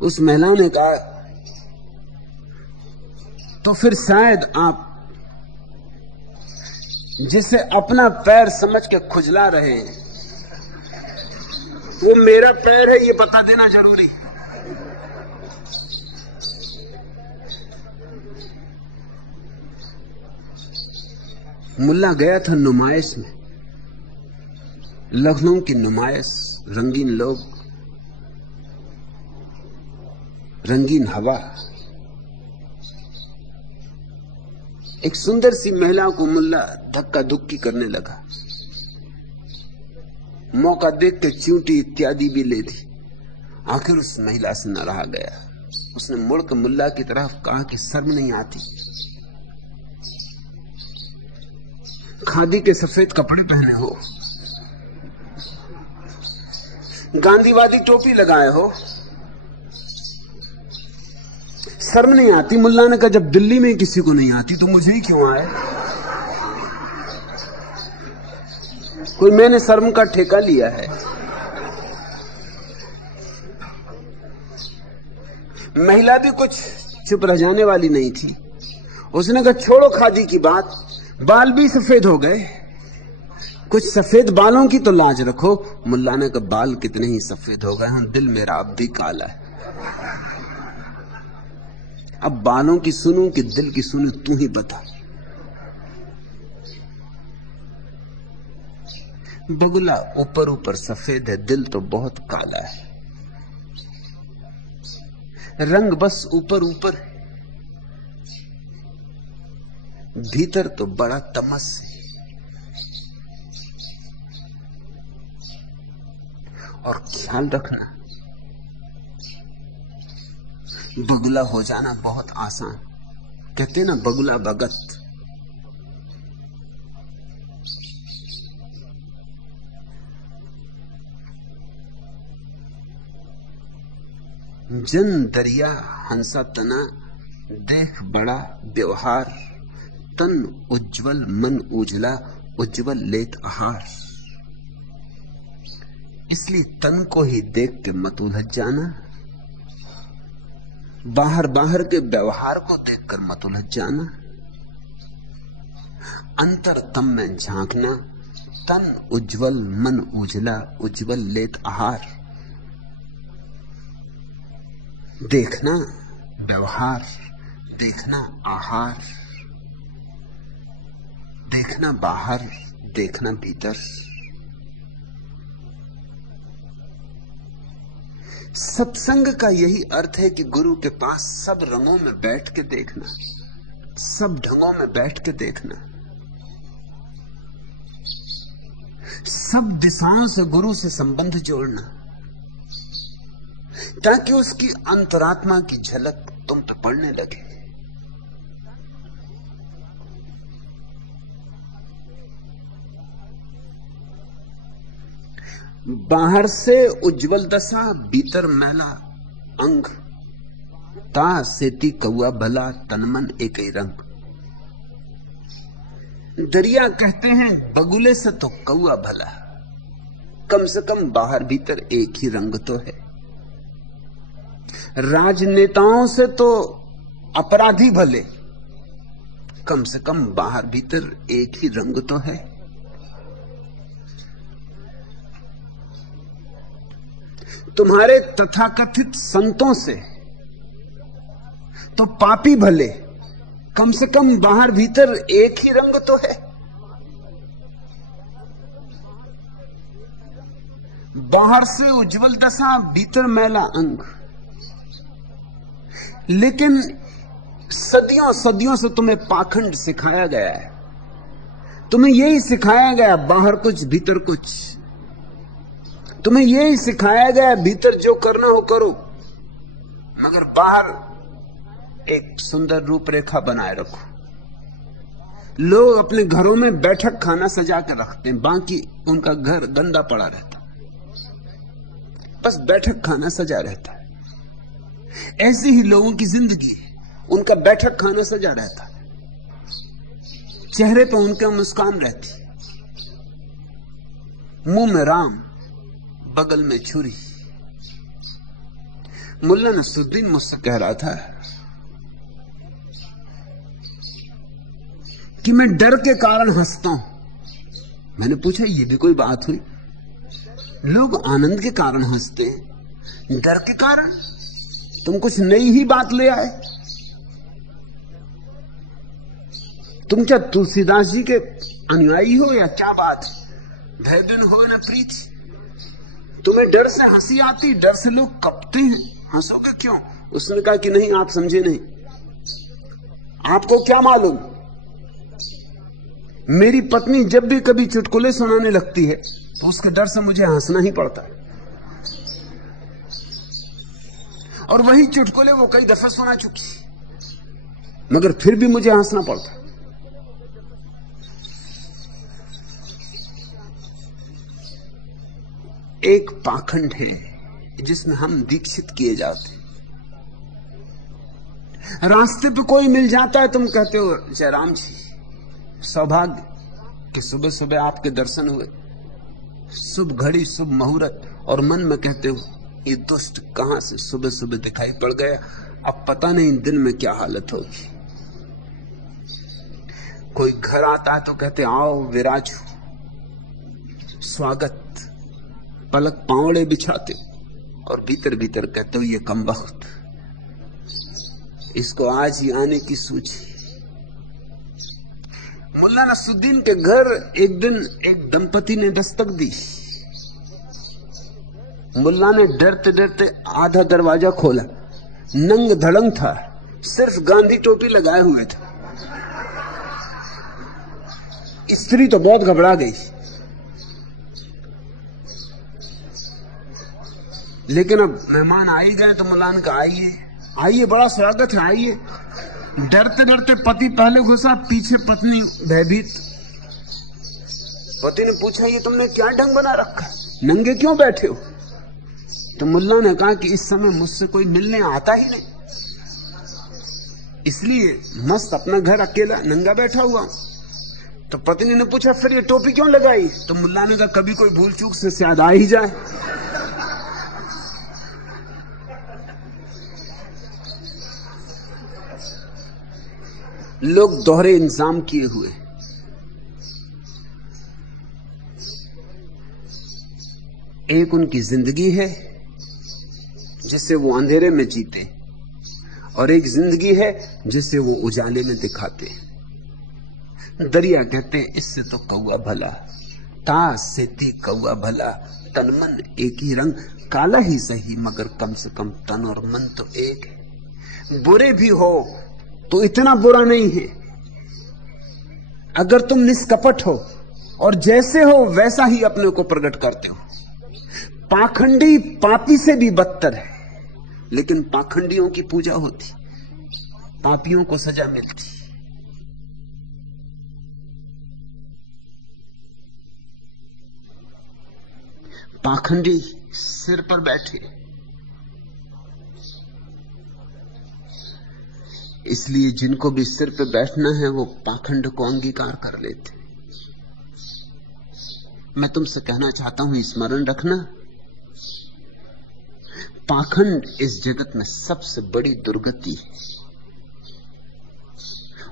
उस महिला ने कहा तो फिर शायद आप जिसे अपना पैर समझ के खुजला रहे हैं वो मेरा पैर है, ये बता देना जरूरी। मुल्ला गया था नुमाइश में, लखनऊ की नुमाइश, रंगीन लोग, रंगीन हवा। एक सुंदर सी महिला को मुल्ला धक्का धुक्की करने लगा, मौका देख के चींटी इत्यादि भी ले दी। आखिर उस महिला से न रहा गया, उसने मुड़कर मुल्ला की तरफ कहा कि शर्म नहीं आती, खादी के सफेद कपड़े पहने हो, गांधीवादी टोपी लगाए हो, शर्म नहीं आती। मुल्ला ने कहा जब दिल्ली में किसी को नहीं आती तो मुझे ही क्यों आए। कोई मैंने शर्म का ठेका लिया है। महिला भी कुछ चुप रह जाने वाली नहीं थी। उसने कहा छोड़ो खादी की बात, बाल भी सफेद हो गए, कुछ सफेद बालों की तो लाज रखो। मुल्ला ने कहा बाल कितने ही सफेद हो गए, दिल मेरा अब भी काला है। अब बालों की सुनूं कि दिल की सुनूं, तू ही बता। बगुला ऊपर ऊपर सफेद है, दिल तो बहुत काला है। रंग बस ऊपर ऊपर है, भीतर तो बड़ा तमस है। और ख्याल रखना, बगुला हो जाना बहुत आसान। कहते ना बगुला भगत। जन दरिया हंसा तना, देख बड़ा व्यवहार, तन उज्जवल मन उजला, उज्जवल लेत आहार। इसलिए तन को ही देख के मत उलझ जाना, बाहर बाहर के व्यवहार को देखकर मत उलझ जाना। अंतर तम में झांकना, तन उज्जवल मन उजला, उज्जवल लेत आहार। देखना व्यवहार, देखना आहार, देखना बाहर, देखना भीतर। सत्संग का यही अर्थ है कि गुरु के पास सब रंगों में बैठ के देखना, सब ढंगों में बैठ के देखना, सब दिशाओं से गुरु से संबंध जोड़ना, ताकि उसकी अंतरात्मा की झलक तुम पे पड़ने लगे। बाहर से उज्जवल दशा, भीतर मैला अंग, ता सेती कौआ भला, तनमन एक ही रंग। दरिया कहते हैं बगुले से तो कौआ भला, कम से कम बाहर भीतर एक ही रंग तो है। राजनेताओं से तो अपराधी भले, कम से कम बाहर भीतर एक ही रंग तो है। तुम्हारे तथाकथित संतों से तो पापी भले, कम से कम बाहर भीतर एक ही रंग तो है। बाहर से उज्जवल दशा, भीतर मैला अंग। लेकिन सदियों सदियों से तुम्हें पाखंड सिखाया गया है, तुम्हें यही सिखाया गया बाहर कुछ भीतर कुछ। तुम्हें यही सिखाया गया भीतर जो करना हो करो, मगर बाहर एक सुंदर रूपरेखा बनाए रखो। लोग अपने घरों में बैठक खाना सजा कर रखते हैं, बाकी उनका घर गंदा पड़ा रहता, बस बैठक खाना सजा रहता है। ऐसी ही लोगों की जिंदगी, उनका बैठक खाना सजा रहता है, चेहरे पर उनका मुस्कान रहती, मुंह में राम, बगल में छुरी। मुल्ला नसरुद्दीन मुझसे कह रहा था कि मैं डर के कारण हंसता हूं। मैंने पूछा ये भी कोई बात हुई? लोग आनंद के कारण हंसते हैं, डर के कारण? तुम कुछ नई ही बात ले आए। तुम क्या तुलसीदास जी के अनुयायी हो या क्या बात? भय दिन हो न प्रीति। तुम्हें डर से हंसी आती, डर से लोग कपते हैं, हंसोगे क्यों? उसने कहा कि नहीं, आप समझे नहीं। आपको क्या मालूम, मेरी पत्नी जब भी कभी चुटकुले सुनाने लगती है तो उसके डर से मुझे हंसना ही पड़ता है। और वही चुटकुले वो कई दफा सुना चुकी, मगर फिर भी मुझे हंसना पड़ता। एक पाखंड है जिसमें हम दीक्षित किए जाते हैं। रास्ते पे कोई मिल जाता है, तुम कहते हो जयराम जी सौभाग्य कि सुबह सुबह आपके दर्शन हुए, शुभ घड़ी शुभ मुहूर्त, और मन में कहते हो ये दुष्ट कहां से सुबह सुबह दिखाई पड़ गया, अब पता नहीं दिन में क्या हालत होगी। कोई घर आता है तो कहते आओ विराजो, स्वागत, पलक पावड़े बिछाते, और भीतर भीतर कहते हो ये कमबख्त, इसको आज ही आने की सूझी। मुल्ला नसरुद्दीन के घर एक दिन एक दंपति ने दस्तक दी। मुल्ला ने डरते डरते आधा दरवाजा खोला, नंग धड़ंग था, सिर्फ गांधी टोपी लगाए हुए था। स्त्री तो बहुत घबरा गई, लेकिन अब मेहमान आ ही गए तो मुल्ला ने कहा आइए आइए, बड़ा स्वागत है, आइए। डरते डरते पति पहले घुसा, पीछे पत्नी भयभीत। पति ने पूछा ये तुमने क्या ढंग बना रखा, नंगे क्यों बैठे हो? तो मुल्ला ने कहा कि इस समय मुझसे कोई मिलने आता ही नहीं, इसलिए मस्त अपना घर अकेला नंगा बैठा हुआ। तो पत्नी ने पूछा फिर ये टोपी क्यों लगाई? तो मुल्ला ने कहा कभी कोई भूल चूक से शायद आ ही जाए। लोग दोहरे इंतजाम किए हुए। एक उनकी जिंदगी है जिसे वो अंधेरे में जीते, और एक जिंदगी है जिसे वो उजाले में दिखाते। दरिया कहते हैं इससे तो कौआ भला, ताश से थी कौआ भला, तन मन एक ही रंग, काला ही सही मगर कम से कम तन और मन तो एक है। बुरे भी हो तो इतना बुरा नहीं है अगर तुम निष्कपट हो और जैसे हो वैसा ही अपने को प्रकट करते हो। पाखंडी पापी से भी बदतर है, लेकिन पाखंडियों की पूजा होती, पापियों को सजा मिलती। पाखंडी सिर पर बैठे, इसलिए जिनको भी सिर पे बैठना है वो पाखंड को अंगीकार कर लेते। मैं तुमसे कहना चाहता हूं, स्मरण रखना, पाखंड इस जगत में सबसे बड़ी दुर्गति है।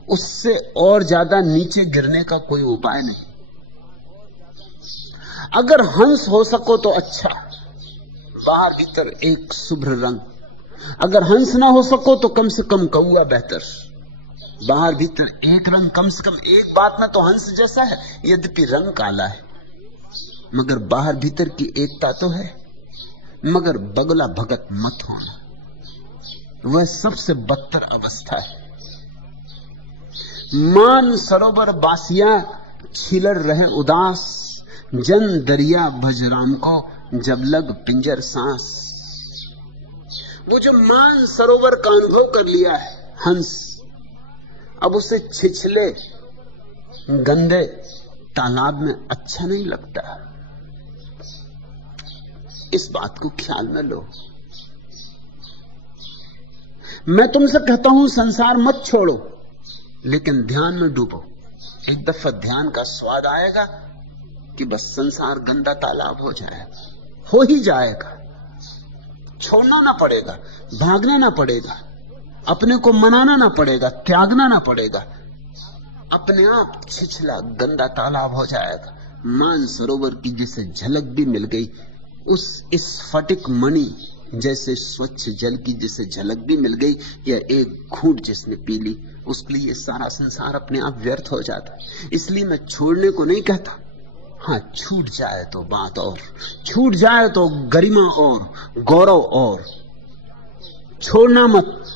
उससे और ज्यादा नीचे गिरने का कोई उपाय नहीं। अगर हंस हो सको तो अच्छा, बाहर भीतर एक शुभ्र रंग। अगर हंस ना हो सको तो कम से कम कौआ बेहतर, बाहर भीतर एक रंग। कम से कम एक बात में तो हंस जैसा है, यद्यपि रंग काला है, मगर बाहर भीतर की एकता तो है। मगर बगला भगत मत होना, वह सबसे बदतर अवस्था है। मान सरोवर बासिया छिलर रहे उदास, जन दरिया भज राम को जब लग पिंजर सांस। वो जो मान सरोवर का अनुभव कर लिया है हंस, अब उसे छिछले गंदे तालाब में अच्छा नहीं लगता। इस बात को ख्याल में लो। मैं तुमसे कहता हूं संसार मत छोड़ो, लेकिन ध्यान में डूबो। एक दफा ध्यान का स्वाद आएगा कि बस संसार गंदा तालाब हो जाएगा, हो ही जाएगा। छोड़ना ना पड़ेगा, भागना ना पड़ेगा, अपने को मनाना ना पड़ेगा, त्यागना ना पड़ेगा, अपने आप छिछला गंदा तालाब हो जाएगा। मान सरोवर की जिसे झलक भी मिल गई, उस स्फटिक मणि जैसे स्वच्छ जल की जिसे झलक भी मिल गई, या एक घूंट जिसने पी ली, उसके लिए सारा संसार अपने आप व्यर्थ हो जाता। इसलिए मैं छोड़ने को नहीं कहता, हाँ छूट जाए तो बात और, छूट जाए तो गरिमा और, गौरव और। छोड़ना मत,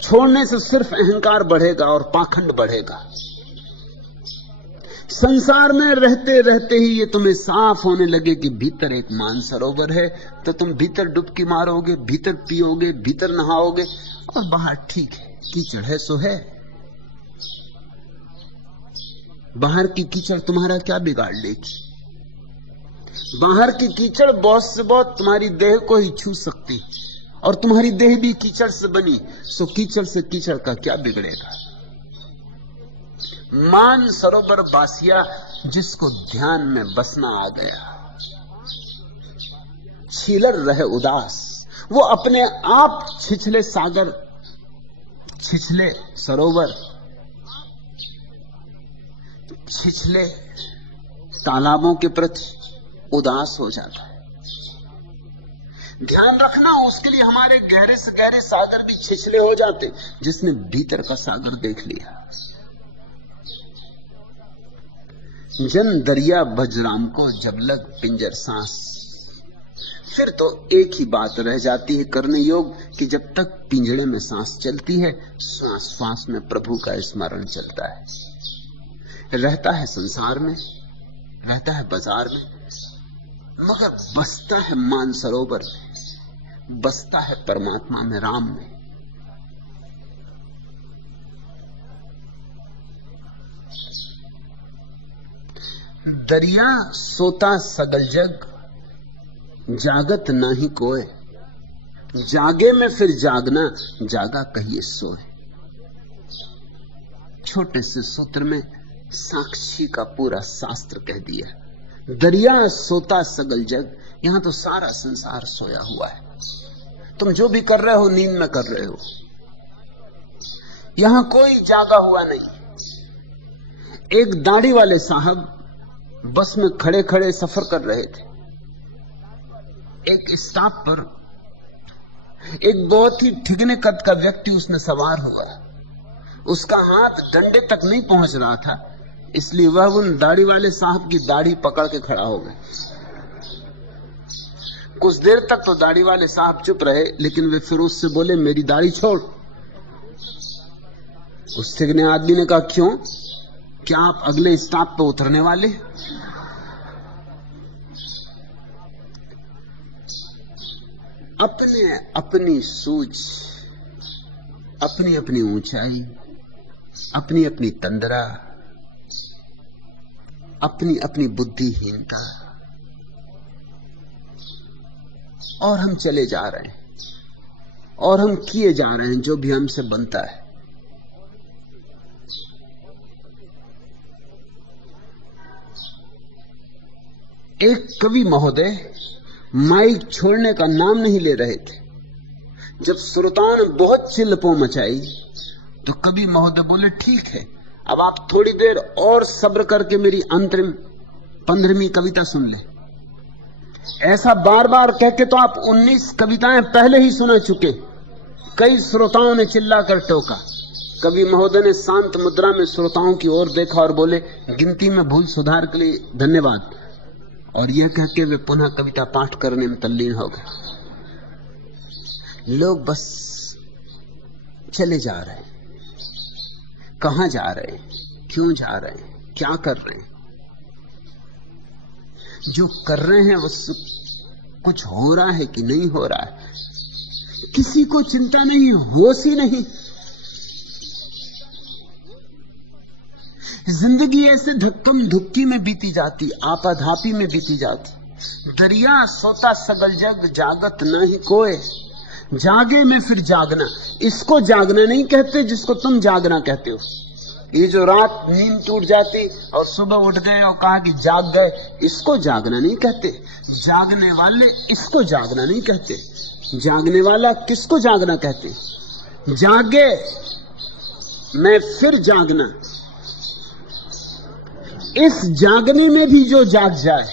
छोड़ने से सिर्फ अहंकार बढ़ेगा और पाखंड बढ़ेगा। संसार में रहते रहते ही ये तुम्हें साफ होने लगे कि भीतर एक मानसरोवर है, तो तुम भीतर डुबकी मारोगे, भीतर पियोगे, भीतर नहाओगे, और बाहर ठीक है, कीचड़ है सो है। बाहर की कीचड़ तुम्हारा क्या बिगाड़ लेगी? बाहर की कीचड़ बहुत से बहुत तुम्हारी देह को ही छू सकती, और तुम्हारी देह भी कीचड़ से बनी, सो कीचड़ से कीचड़ का क्या बिगड़ेगा? मान सरोवर बासिया जिसको ध्यान में बसना आ गया, छीलर रहे उदास, वो अपने आप छिछले सागर, छिछले सरोवर, छिछले तालाबों के प्रति उदास हो जाता है। ध्यान रखना, उसके लिए हमारे गहरे से गहरे सागर भी छिछले हो जाते, जिसने भीतर का सागर देख लिया। जन दरिया बजराम को जब लग पिंजर सांस, फिर तो एक ही बात रह जाती है करने योग कि जब तक पिंजड़े में सांस चलती है, श्वास श्वास में प्रभु का स्मरण चलता है। रहता है संसार में, रहता है बाजार में, मगर बसता है मानसरोवर में, बसता है परमात्मा में, राम में। दरिया सोता सगल जग, जागत नाही कोय, जागे में फिर जागना, जागा कहिए सोए। छोटे से सूत्र में साक्षी का पूरा शास्त्र कह दिया। दरिया सोता सगल जग, यहां तो सारा संसार सोया हुआ है। तुम जो भी कर रहे हो नींद में कर रहे हो, यहां कोई जागा हुआ नहीं। एक दाढ़ी वाले साहब बस में खड़े खड़े सफर कर रहे थे। एक स्टॉप पर एक बहुत ही ठिगने कद का व्यक्ति उसने सवार हुआ। उसका हाथ डंडे तक नहीं पहुंच रहा था, इसलिए वह उन दाढ़ी वाले साहब की दाढ़ी पकड़ के खड़ा हो गया। कुछ देर तक तो दाढ़ी वाले साहब चुप रहे, लेकिन वे फिर उससे बोले, मेरी दाढ़ी छोड़। उस ठिगने आदमी ने कहा, क्यों, क्या आप अगले स्टॉप पे उतरने वाले? अपने अपनी सूझ, अपनी अपनी ऊंचाई, अपनी अपनी तंद्रा, अपनी अपनी बुद्धिहीनता, और हम चले जा रहे हैं और हम किए जा रहे हैं जो भी हमसे बनता है। एक कवि महोदय माइक छोड़ने का नाम नहीं ले रहे थे। जब श्रोताओं ने बहुत चिल्लपो मचाई तो कवि महोदय बोले, ठीक है, अब आप थोड़ी देर और सब्र करके मेरी अंतरिम 15वीं कविता सुन ले। ऐसा बार बार कह के तो आप 19 कविताएं पहले ही सुना चुके। कई श्रोताओं ने चिल्लाकर टोका। कवि महोदय ने शांत मुद्रा में श्रोताओं की ओर देखा और बोले, गिनती में भूल सुधार के लिए धन्यवाद। और यह कह के वे पुनः कविता पाठ करने में तल्लीन हो गए। लोग बस चले जा रहे हैं। कहां जा रहे हैं, क्यों जा रहे हैं, क्या कर रहे हैं? जो कर रहे हैं वो कुछ हो रहा है कि नहीं हो रहा है, किसी को चिंता नहीं, होश ही नहीं। जिंदगी ऐसे धक्कम धुक्की में बीती जाती, आपाधापी में बीती जाती। दरिया सोता सगल जग, जागत नहीं कोय, जागे में फिर जागना। इसको जागना नहीं कहते जिसको तुम जागना कहते हो। ये जो रात नींद टूट जाती और सुबह उठ गए और कहा कि जाग गए, इसको जागना नहीं कहते। जागने वाले इसको जागना नहीं कहते। जागने वाला किसको जागना कहते? जागे मैं फिर जागना। इस जागने में भी जो जाग जाए,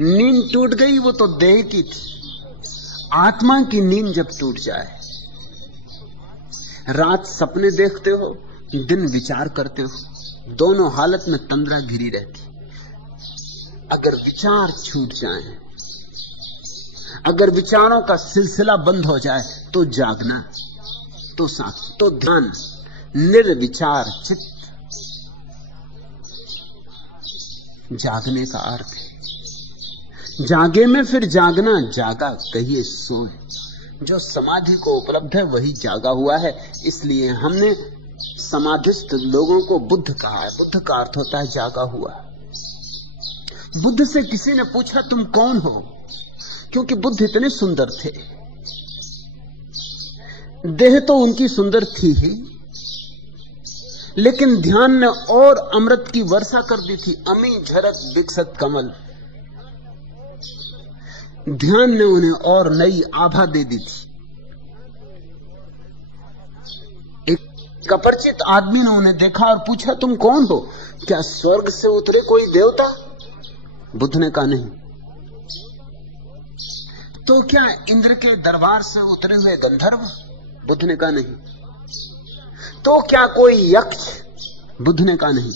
नींद टूट गई वो तो देह की थी, आत्मा की नींद जब टूट जाए, रात सपने देखते हो, दिन विचार करते हो, दोनों हालत में तंद्रा घिरी रहती। अगर विचार छूट जाए, अगर विचारों का सिलसिला बंद हो जाए, तो जागना, तो साथ, तो ध्यान, निर्विचार चित्त जागने का अर्थ है। जागे में फिर जागना, जागा कहिए सोए। जो समाधि को उपलब्ध है वही जागा हुआ है। इसलिए हमने समाधिस्थ लोगों को बुद्ध कहा है। बुद्ध का अर्थ होता है जागा हुआ। बुद्ध से किसी ने पूछा, तुम कौन हो? क्योंकि बुद्ध इतने सुंदर थे, देह तो उनकी सुंदर थी ही, लेकिन ध्यान ने और अमृत की वर्षा कर दी थी। अमी झरक विकसत कमल, ध्यान ने उन्हें और नई आभा दे दी थी। एक अपरिचित आदमी ने उन्हें देखा और पूछा, तुम कौन हो? क्या स्वर्ग से उतरे कोई देवता? बुद्ध ने कहा, नहीं। तो क्या इंद्र के दरबार से उतरे हुए गंधर्व? बुद्ध ने कहा, नहीं। तो क्या कोई यक्ष? बुद्ध ने कहा, नहीं।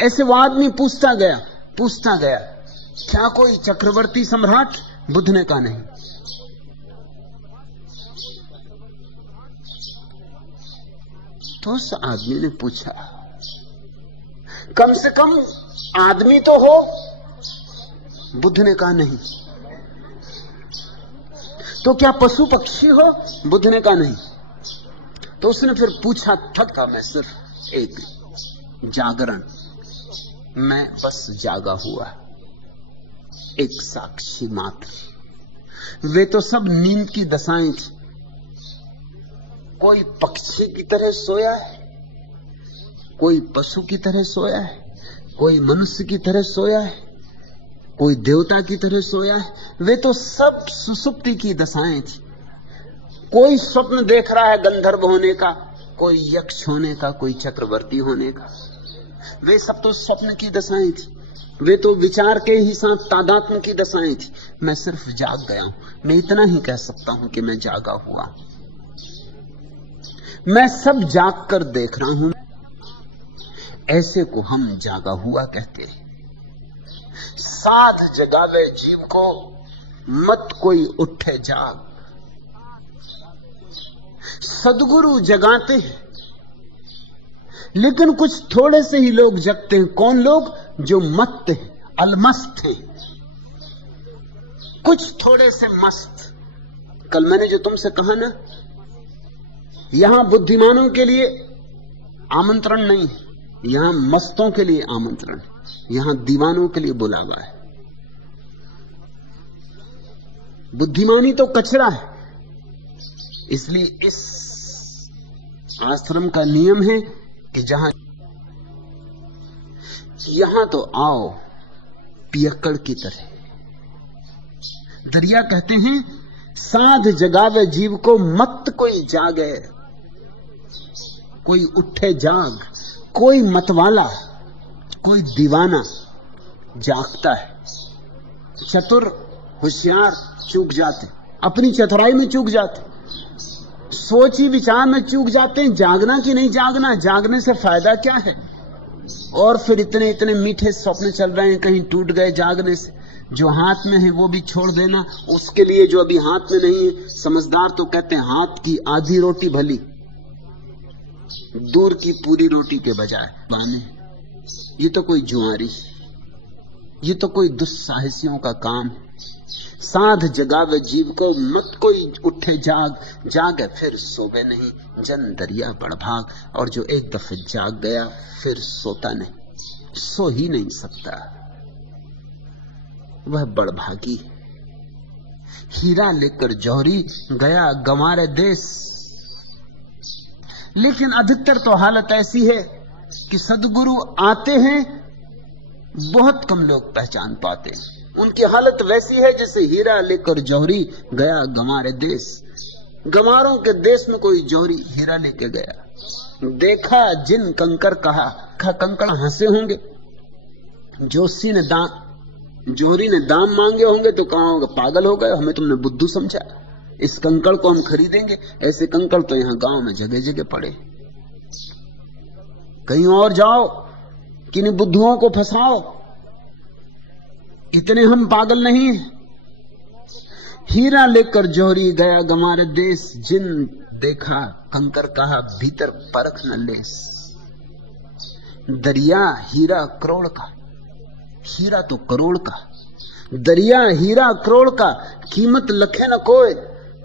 ऐसे वो आदमी पूछता गया। क्या कोई चक्रवर्ती सम्राट? बुद्ध ने कहा, नहीं। तो उस आदमी ने पूछा, कम से कम आदमी तो हो? बुद्ध ने कहा, नहीं। तो क्या पशु पक्षी हो? बुद्ध ने कहा, नहीं। तो उसने फिर पूछा, थक था मैं सिर्फ एक जागरण, मैं बस जागा हुआ, एक साक्षी मात्र। वे तो सब नींद की दशाएं थी। कोई पक्षी की तरह सोया है, कोई पशु की तरह सोया है, कोई मनुष्य की तरह सोया है, कोई देवता की तरह सोया है। वे तो सब सुसुप्ति की दशाएं थी। कोई स्वप्न देख रहा है गंधर्व होने का, कोई यक्ष होने का, कोई चक्रवर्ती होने का। वे सब तो स्वप्न की दशाएं थी। वे तो विचार के ही साथ तादात्म्य की दशाएं थी। मैं सिर्फ जाग गया हूं। मैं इतना ही कह सकता हूं कि मैं जागा हुआ। मैं सब जाग कर देख रहा हूं। ऐसे को हम जागा हुआ कहते हैं। साध जगावे जीव को, मत कोई उठे जाग। सद्गुरु जगाते हैं, लेकिन कुछ थोड़े से ही लोग जगते हैं। कौन लोग? जो मत्त हैं, अलमस्त हैं, कुछ थोड़े से मस्त। कल मैंने जो तुमसे कहा ना, यहां बुद्धिमानों के लिए आमंत्रण नहीं है, यहां मस्तों के लिए आमंत्रण है, यहां दीवानों के लिए बुलावा है। बुद्धिमानी तो कचरा है। इसलिए इस आश्रम का नियम है कि यहां तो आओ पियक्कड़ की तरह। दरिया कहते हैं, साध जगावे जीव को, मत कोई जागे। कोई उठे जाग, कोई मतवाला, कोई दीवाना जागता है। चतुर होशियार चूक जाते, अपनी चतुराई में चूक जाते, सोची विचार में चूक जाते हैं। जागना कि नहीं जागना, जागने से फायदा क्या है? और फिर इतने इतने मीठे स्वप्न चल रहे हैं, कहीं टूट गए जागने से। जो हाथ में है वो भी छोड़ देना, उसके लिए जो अभी हाथ में नहीं है। समझदार तो कहते हैं हाथ की आधी रोटी भली, दूर की पूरी रोटी के बजाय बाने। ये तो कोई जुआरी, ये तो कोई दुस्साहसियों का काम है। साध जगावे जीव को, मत कोई उठे जाग। जागे फिर सोवे नहीं, जन दरिया बड़भाग। और जो एक दफे जाग गया फिर सोता नहीं, सो ही नहीं सकता, वह बड़भागी। हीरा लेकर जौहरी गया गंवारे देश। लेकिन अधिकतर तो हालत ऐसी है कि सद्गुरु आते हैं, बहुत कम लोग पहचान पाते हैं। उनकी हालत वैसी है जैसे हीरा लेकर जौहरी गया गंवारे देश। गंवारों के देश में कोई जौहरी हीरा लेके गया। देखा जिन कंकर कहा, कंकड़ हंसे होंगे। जौहरी ने दाम मांगे होंगे तो कहा होगा, पागल हो गए, हमें तुमने बुद्धू समझा, इस कंकड़ को हम खरीदेंगे। ऐसे कंकड़ तो यहां गांव में जगह जगह पड़े। कहीं और जाओ, किन्हीं बुद्धुओं को फंसाओ, इतने हम पागल नहीं हैं। हीरा लेकर जौहरी गया गंवारे देश। जिन देखा कंकर कहा, भीतर परख न लेस। दरिया हीरा करोड़ का, हीरा तो करोड़ का, दरिया हीरा करोड़ का, कीमत लखे न कोई।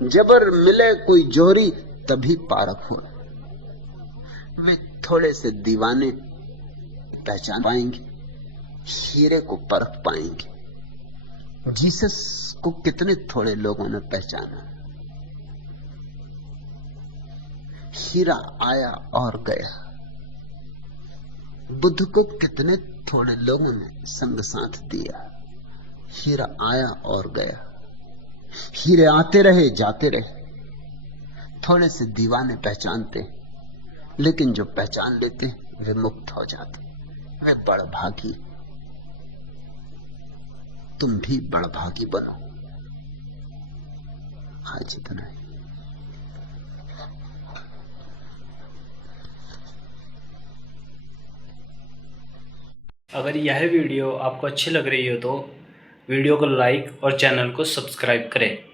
जबर मिले कोई जौहरी, तभी पारख हो। वे थोड़े से दीवाने पहचान पाएंगे, हीरे को परख पाएंगे। जीसस को कितने थोड़े लोगों ने पहचाना। हीरा आया और गया, बुद्ध को कितने थोड़े लोगों ने संग साथ दिया। हीरा आया और गया, हीरे आते रहे जाते रहे। थोड़े से दीवाने पहचानते, लेकिन जो पहचान लेते वे मुक्त हो जाते, वे बड़भागी। तुम भी बड़भागी बनो। आज इतना ही। अगर यह वीडियो आपको अच्छी लग रही हो तो वीडियो को लाइक और चैनल को सब्सक्राइब करें।